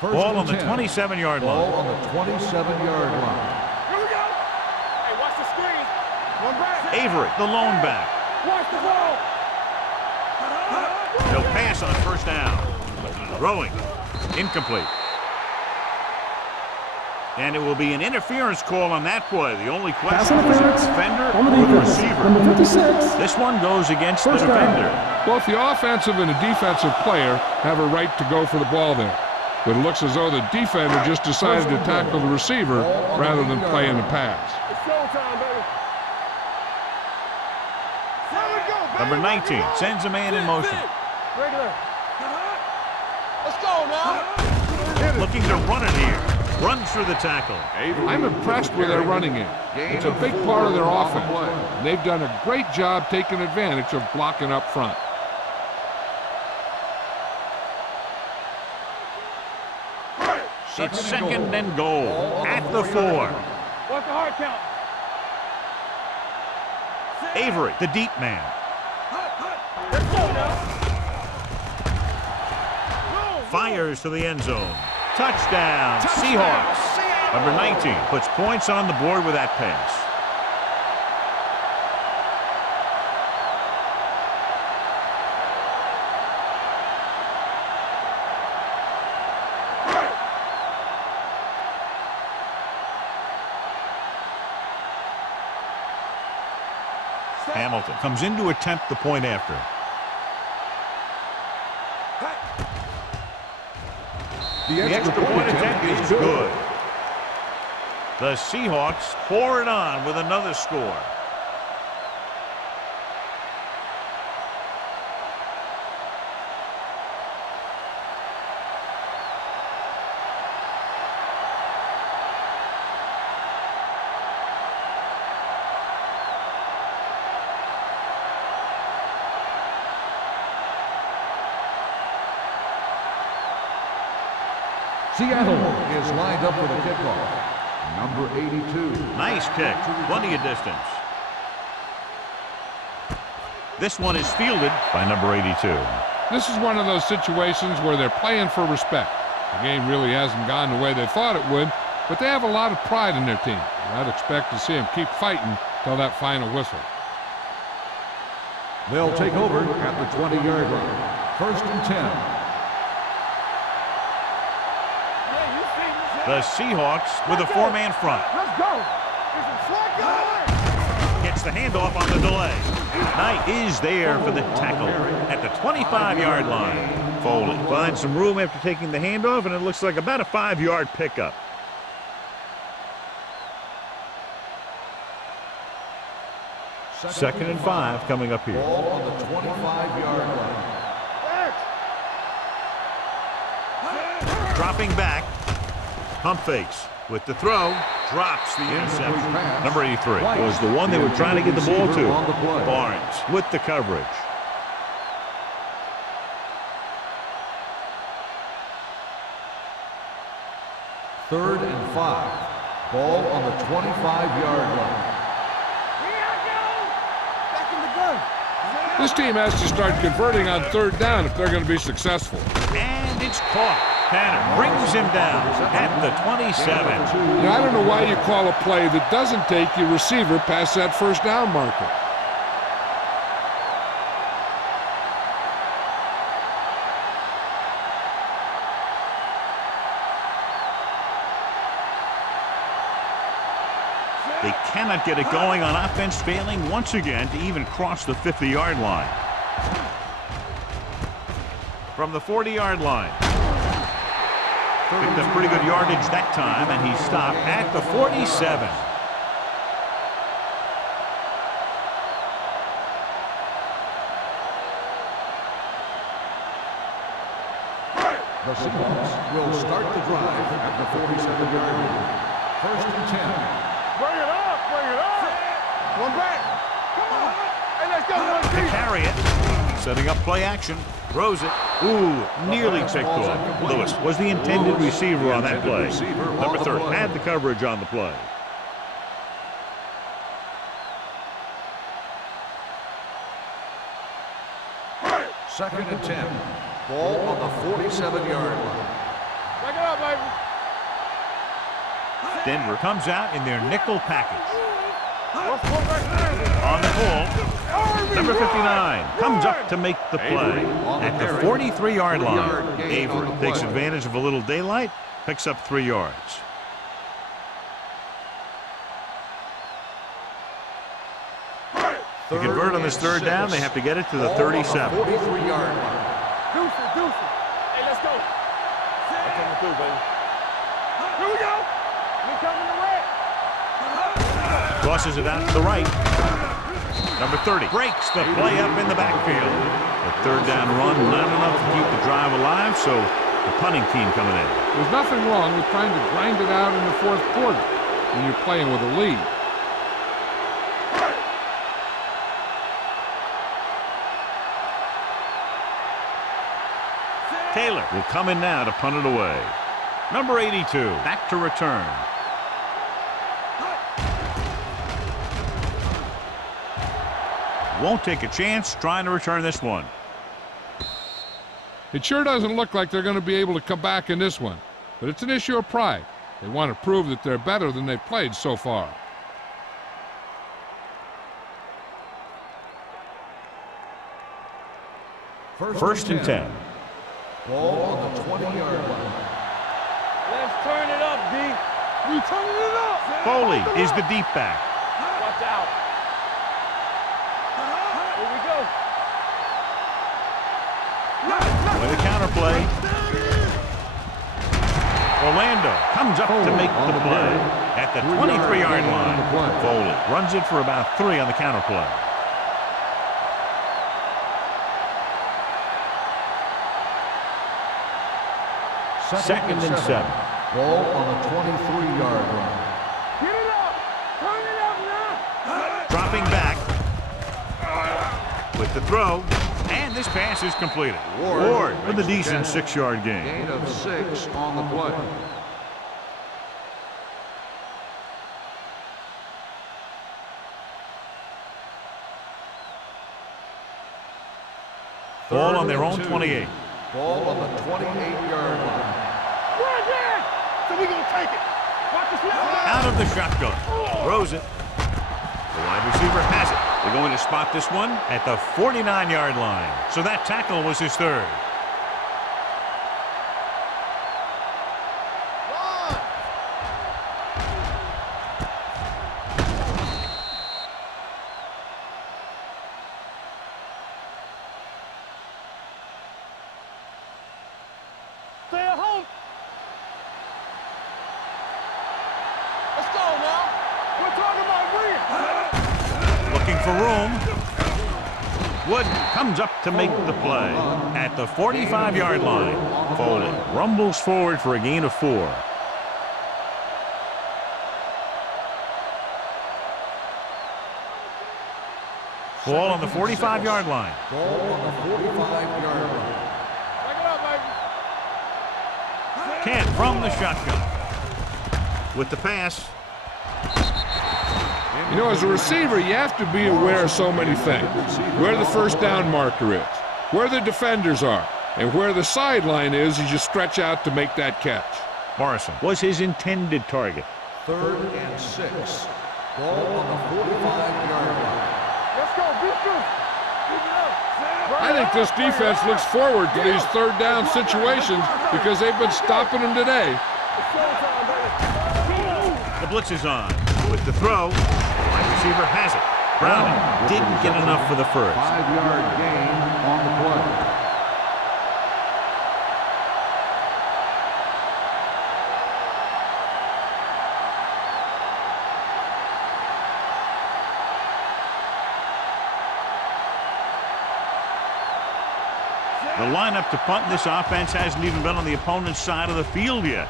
Ball on the 27-yard line. Ball on the 27-yard line. Here we go. Hey, watch the screen. One back. Avery, the lone back. Watch the ball. He'll pass on first down. Throwing. Incomplete. And it will be an interference call on that play. The only question was the defender on the or the defense. receiver. Number 56. This one goes against the First down. defender. Both the offensive and the defensive player have a right to go for the ball there. But it looks as though the defender just decided to tackle the receiver rather than playing the pass. It's showtime, baby. There we go, baby. Number 19 sends a man in motion. Regular. Let's go now. Looking to run it here. Runs through the tackle. I'm impressed with their running game. It's a big part of their offense. And they've done a great job taking advantage of blocking up front. It's second and goal at the 4. What's the hard count? Avery, the deep man. Let's go now. Fires to the end zone. Touchdown, Seahawks. Number 19 puts points on the board with that pass. Hamilton comes in to attempt the point after. The extra point attempt is good. The Seahawks pour it on with another score. Seattle is lined up for the kickoff. Number 82. Nice kick. Plenty of distance. This one is fielded by number 82. This is one of those situations where they're playing for respect. The game really hasn't gone the way they thought it would, but they have a lot of pride in their team. I'd expect to see them keep fighting till that final whistle. They'll take over at the 20-yard line. 1st and 10. The Seahawks with a four-man front. Let's go. Gets the handoff on the delay. Knight is there for the tackle at the 25-yard line. Foley finds some room after taking the handoff, and it looks like about a 5-yard pickup. Second and 5 coming up here. Ball on the 25-yard line. Dropping back. Pump fakes with the throw. Drops the interception. Number 83 was the one they were trying to get the ball to. Barnes with the coverage. Third and 5. Ball on the 25-yard line. This team has to start converting on 3rd down if they're going to be successful. And it's caught. Tanner brings him down at the 27. Now, I don't know why you call a play that doesn't take your receiver past that 1st down marker. They cannot get it going on offense, failing once again to even cross the 50-yard line. From the 40-yard line. Picked up pretty good yardage that time, and he stopped at the 47. The Seahawks will start the drive at the 47-yard line. 1st and 10. Bring it up, bring it up. One back. Come on. Hey, let's go. To carry it. Setting up play action. Throws it. Ooh, nearly picked off. Lewis was the intended receiver on that play. Number 30 had the coverage on the play. Second and 10. Ball on the 47-yard line. Back it up, baby. Denver comes out in their nickel package. Let's go back. On the pull. Number 59 comes up to make the play at the 43-yard line. Avery takes advantage of a little daylight, picks up 3 yards. To convert on this 3rd down, they have to get it to the 37. 43-yard line. Deuce it, deuce it. Hey, let's go. They're coming through, baby. Here we go. We coming to red. Crosses it out to the right. Number 30 breaks the play up in the backfield. The 3rd down run, not enough to keep the drive alive, so the punting team coming in. There's nothing wrong with trying to grind it out in the 4th quarter when you're playing with a lead. Taylor will come in now to punt it away. Number 82 back to return. Won't take a chance trying to return this one. It sure doesn't look like they're going to be able to come back in this one, but it's an issue of pride. They want to prove that they're better than they've played so far. First and 10. Ball on the 20-yard line. Let's turn it up, D. We turning it up. Foley is the deep back. Watch out. With a counter play. Orlando comes up to make the play at the 23-yard line. Foley runs it for about 3 on the counter play. Second and 7. Ball on the 23-yard line. Get it up! Turn it up now! Dropping back with the throw, and this pass is completed. Ward with a decent 6-yard gain. Gain of 6 on the play. Ball on their own 28. Ball on the 28-yard line. We're again! So we gonna take it. Watch the snap. Out of the shotgun. Throws it. The wide receiver has it. They're going to spot this one at the 49-yard line. So that tackle was his 3rd. Stay at home. Let's go now. We're talking about winning. Looking for room. Wood comes up to make the play at the 45-yard line. Foley rumbles forward for a gain of 4. Ball on the 45-yard line. Ball on the 45-yard line. Back it up, baby. Kent from the shotgun. With the pass. You know, as a receiver, you have to be aware of so many things. Where the first down marker is, where the defenders are, and where the sideline is as you stretch out to make that catch. Morrison was his intended target. 3rd and 6. Ball on the 45-yard line. Let's go. Beat you. Keep it up. I think this defense looks forward to these 3rd down situations because they've been stopping them today. It's showtime, baby. The blitz is on. With the throw, the wide receiver has it. Browning didn't get enough for the first. 5-yard gain on the play. The lineup to punt. This offense hasn't even been on the opponent's side of the field yet.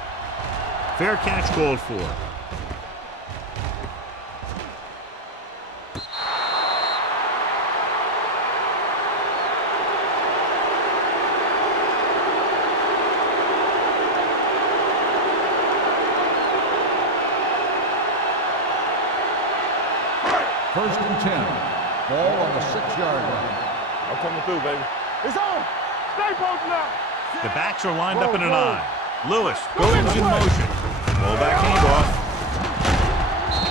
Fair catch called for. First and 10. Ball on the 6-yard line. I'm coming through, baby. It's on. Stay posted now. The backs are lined up in an I. Lewis goes in motion. Ball back handoff.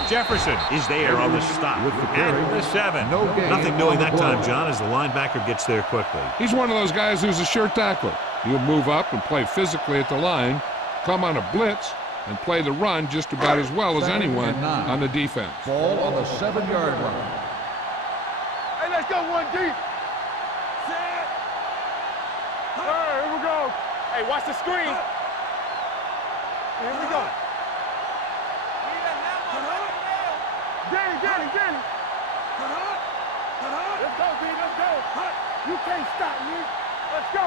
Jefferson is there on the stop at the 7. Nothing doing that time, John, as the linebacker gets there quickly. He's one of those guys who's a sure tackler. He'll move up and play physically at the line, come on a blitz, and play the run just about as well as anyone on the defense. Ball on the 7-yard line. Hey, let's go one deep. Set. All right, here we go. Hey, watch the screen. Here we go. Get it. Let's go, B, let's go. You can't stop me. Let's go.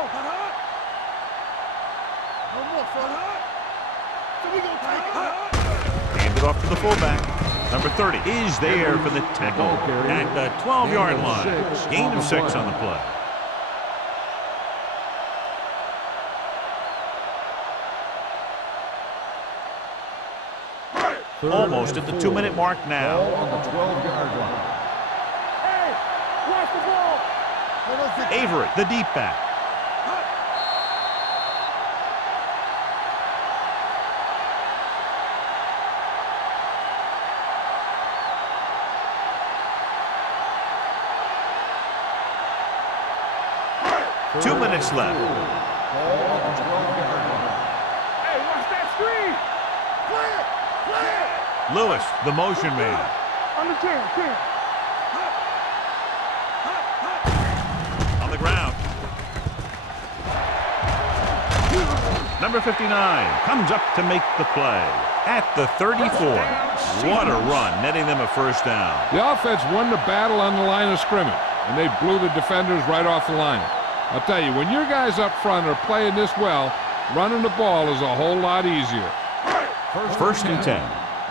No more, fella. So we gonna take it. Hand it off to the fullback. Number 30 is there for the tackle at the 12-yard line. Gain of 6 on the play. Almost at the 2-minute mark now. Ball on the 12-yard line. Hey, watch the ball. Avery, the deep back. Two minutes left. Ball on the 12-yard line. Hey, watch that screen. Clear. Lewis, the motion man. On the 10. On the ground. Number 59 comes up to make the play at the 34. What a run, netting them a first down. The offense won the battle on the line of scrimmage, and they blew the defenders right off the line. I'll tell you, when your guys up front are playing this well, running the ball is a whole lot easier. First and 10.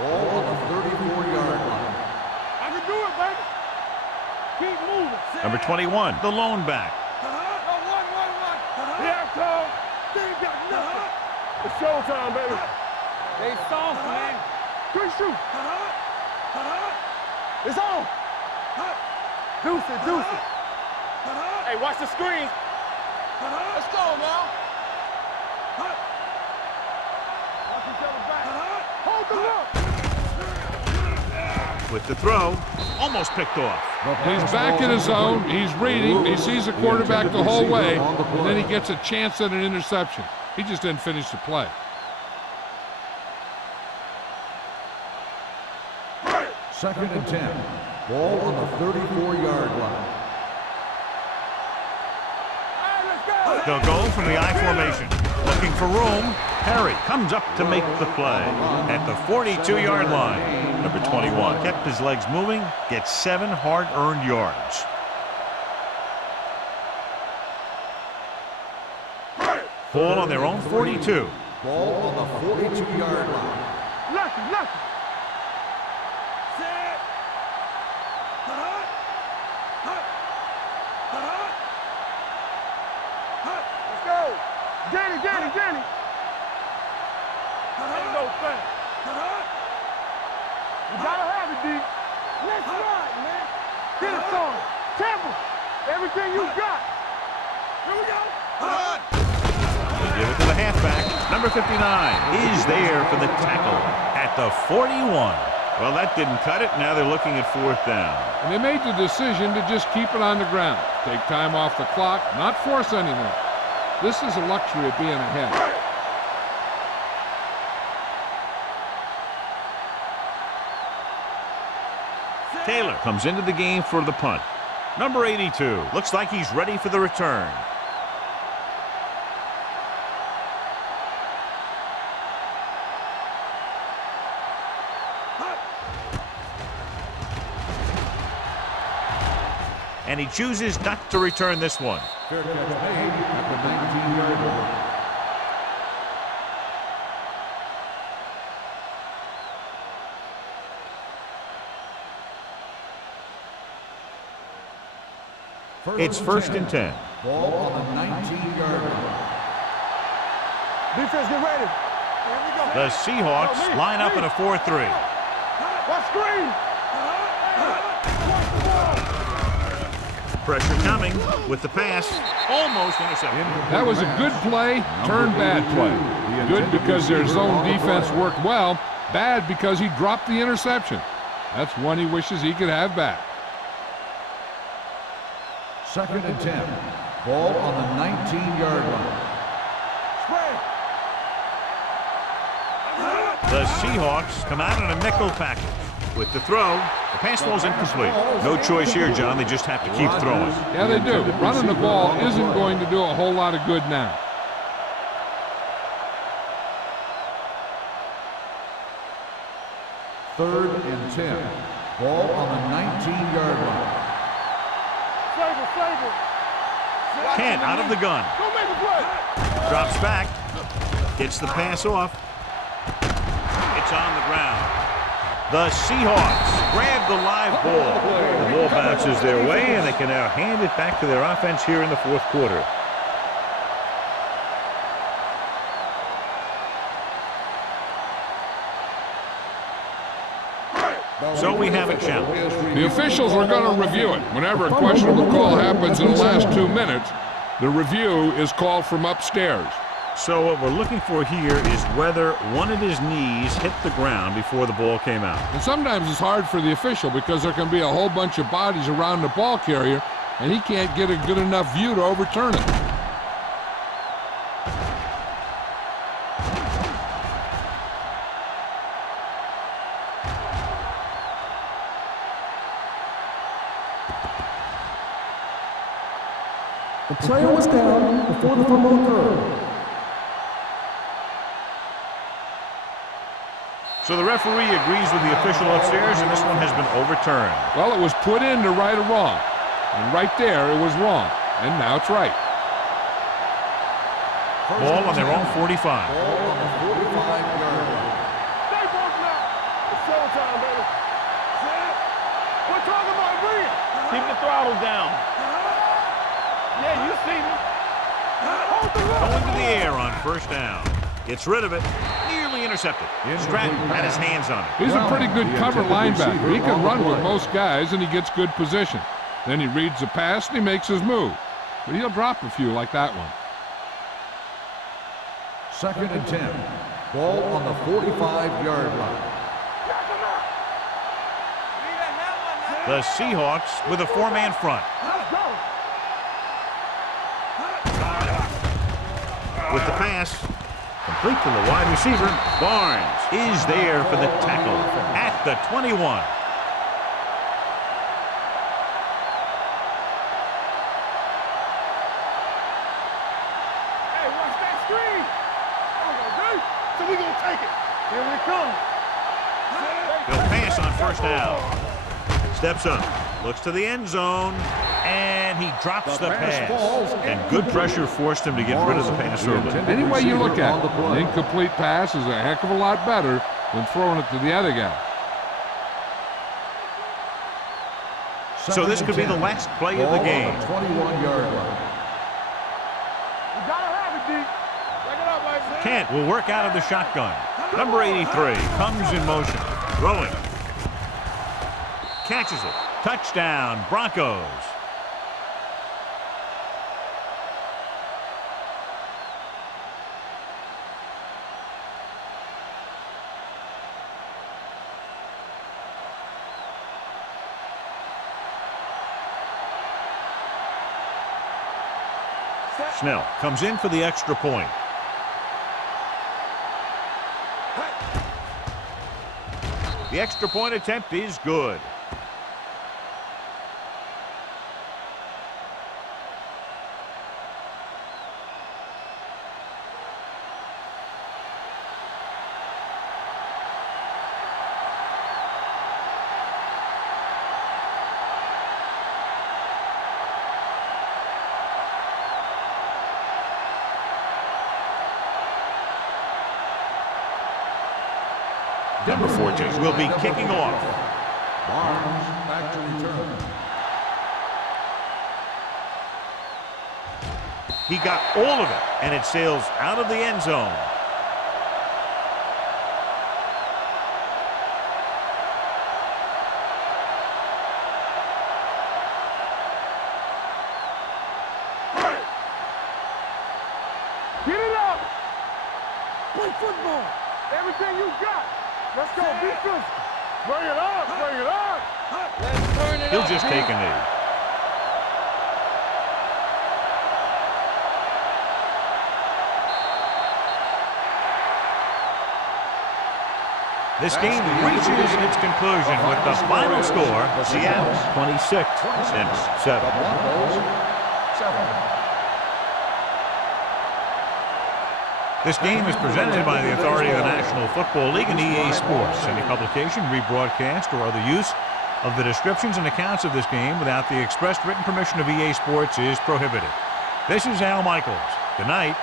Ball on the 34-yard line. I can do it, baby. Keep moving. Number 21, the lone back. Yeah, Tom. They ain't got nothing. It's showtime, baby. They soft, man. Quick shoot. It's on. Deuce it. Hey, watch the screen. Let's go now. Watch each other back. Hold the look. With the throw, almost picked off. He's back in his zone. He's reading. He sees the quarterback the whole way, and then he gets a chance at an interception. He just didn't finish the play. Second and 10. Ball on the 34-yard line. They'll go from the I formation. Looking for room. Harry comes up to make the play at the 42-yard line. Number 21 kept his legs moving, gets 7 hard-earned yards. Ball on their own 42. Ball on the 42-yard line. Lucky. Let's go. Danny. Ain't no thing. You gotta have it, D. Let's ride, man. Get it on. Temple. Everything you got. Here we go. They give it to the halfback. Number 59 is there for the tackle at the 41. Well, that didn't cut it. Now they're looking at 4th down. And they made the decision to just keep it on the ground. Take time off the clock, not force anything. This is a luxury of being ahead. Taylor comes into the game for the punt. Number 82 looks like he's ready for the return. And he chooses not to return this one. Fair catch made at the 19-yard line. It's first and 10. Ball on the 19-yard line. Defense, get ready. Here we go. The Seahawks line up in a 4-3. Watch screen. Pressure coming with the pass. Almost intercepted. That was a good play, turned bad play. Good because their zone defense worked well. Bad because he dropped the interception. That's one he wishes he could have back. Second and 10. Ball on the 19-yard line. The Seahawks come out in a nickel package. With the throw, the pass ball's incomplete. No choice here, John. They just have to keep throwing. Yeah, they do. Running the ball isn't going to do a whole lot of good now. Third and 10. Ball on the 19-yard line. Flavor. Kent out of the gun. Go make a play. Drops back. Gets the pass off. It's on the ground. The Seahawks grab the live ball. The ball bounces their way, and they can now hand it back to their offense here in the 4th quarter. So we have a challenge. The officials are going to review it. Whenever a questionable call happens in the last 2 minutes, the review is called from upstairs. So what we're looking for here is whether one of his knees hit the ground before the ball came out. And sometimes it's hard for the official because there can be a whole bunch of bodies around the ball carrier, and he can't get a good enough view to overturn it. The player was down before the fumble occurred. So the referee agrees with the official upstairs, and this one has been overturned. Well, it was put in to right a wrong. And right there, it was wrong. And now it's right. Ball on their own 45. Ball on the 45-yard line. Stay broken up. It's showtime, baby. We're talking about Reed. Keep the throttle down. Yeah, you see me. Hold the rope. Going to the air on first down. Gets rid of it. Nearly intercepted. Stratton had his hands on it. He's a pretty good cover linebacker. He can run with most guys, and he gets good position. Then he reads the pass, and he makes his move. But he'll drop a few like that one. 2nd and 10. Ball on the 45-yard line. The Seahawks with a 4-man front. With the pass, complete to the wide receiver. Barnes is there for the tackle at the 21. Hey, watch that screen. So we gonna take it. Here we come. They'll pass on first down. Steps up, looks to the end zone, and he drops the pass. And good pressure forced him to get rid of the pass early. Any way you look at it, an incomplete pass is a heck of a lot better than throwing it to the other guy. So this could be the last play of the game. 21-yard line. We gotta have it, D. Check it out, boys. Kent will work out of the shotgun. Number 83 comes in motion, throwing. Catches it. Touchdown, Broncos. Snell comes in for the extra point. The extra point attempt is good. Number 14 will be kicking off. Barnes back to return. He got all of it, and it sails out of the end zone. Get it up. Play football. Everything you got. Let's go. Be physical. Bring it up. Bring it up. Let's turn it up. He'll just take a knee. This game reaches its conclusion with the final score, Seattle 26-7. This game is presented by the authority of the National Football League and EA Sports. Any publication, rebroadcast, or other use of the descriptions and accounts of this game without the expressed written permission of EA Sports is prohibited. This is Al Michaels. Good night.